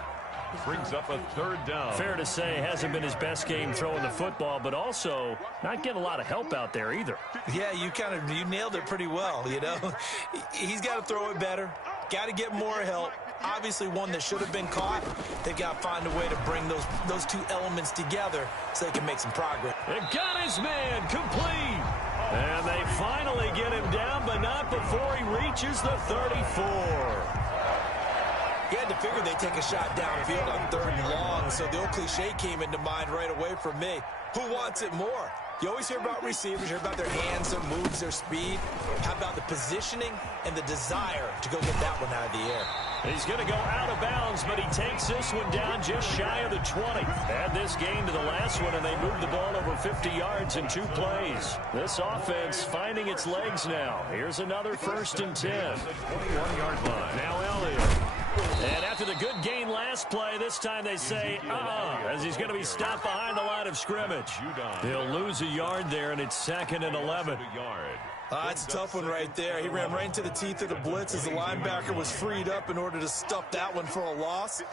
Brings up a 3rd down. Fair to say, hasn't been his best game throwing the football, but also not getting a lot of help out there either. Yeah, you nailed it pretty well, you know. He's got to throw it better. got to get more help. Obviously one that should have been caught. They've got to find a way to bring those two elements together so they can make some progress. It got his man complete. And they finally get him down, but not before he reaches the 34. You had to figure they'd take a shot downfield on 3rd and long, so the old cliche came into mind right away for me. Who wants it more? You always hear about receivers, you hear about their hands, their moves, their speed. How about the positioning and the desire to go get that one out of the air? He's going to go out of bounds, but he takes this one down just shy of the 20. Add this game to the last one, and they moved the ball over 50 yards in 2 plays. This offense finding its legs now. Here's another 1st and 10. 21-yard line. Now Elliott. And after the good gain last play, this time they say, as he's going to be stopped behind the line of scrimmage. He'll lose a yard there, and it's 2nd and 11. That's a tough one right there. He ran right into the teeth of the blitz as the linebacker was freed up in order to stuff that one for a loss.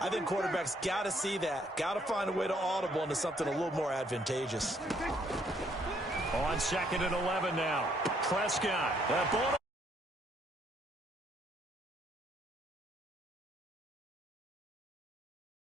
I think quarterbacks got to see that. Got to find a way to audible into something a little more advantageous. On 2nd and 11 now. Prescott. That ball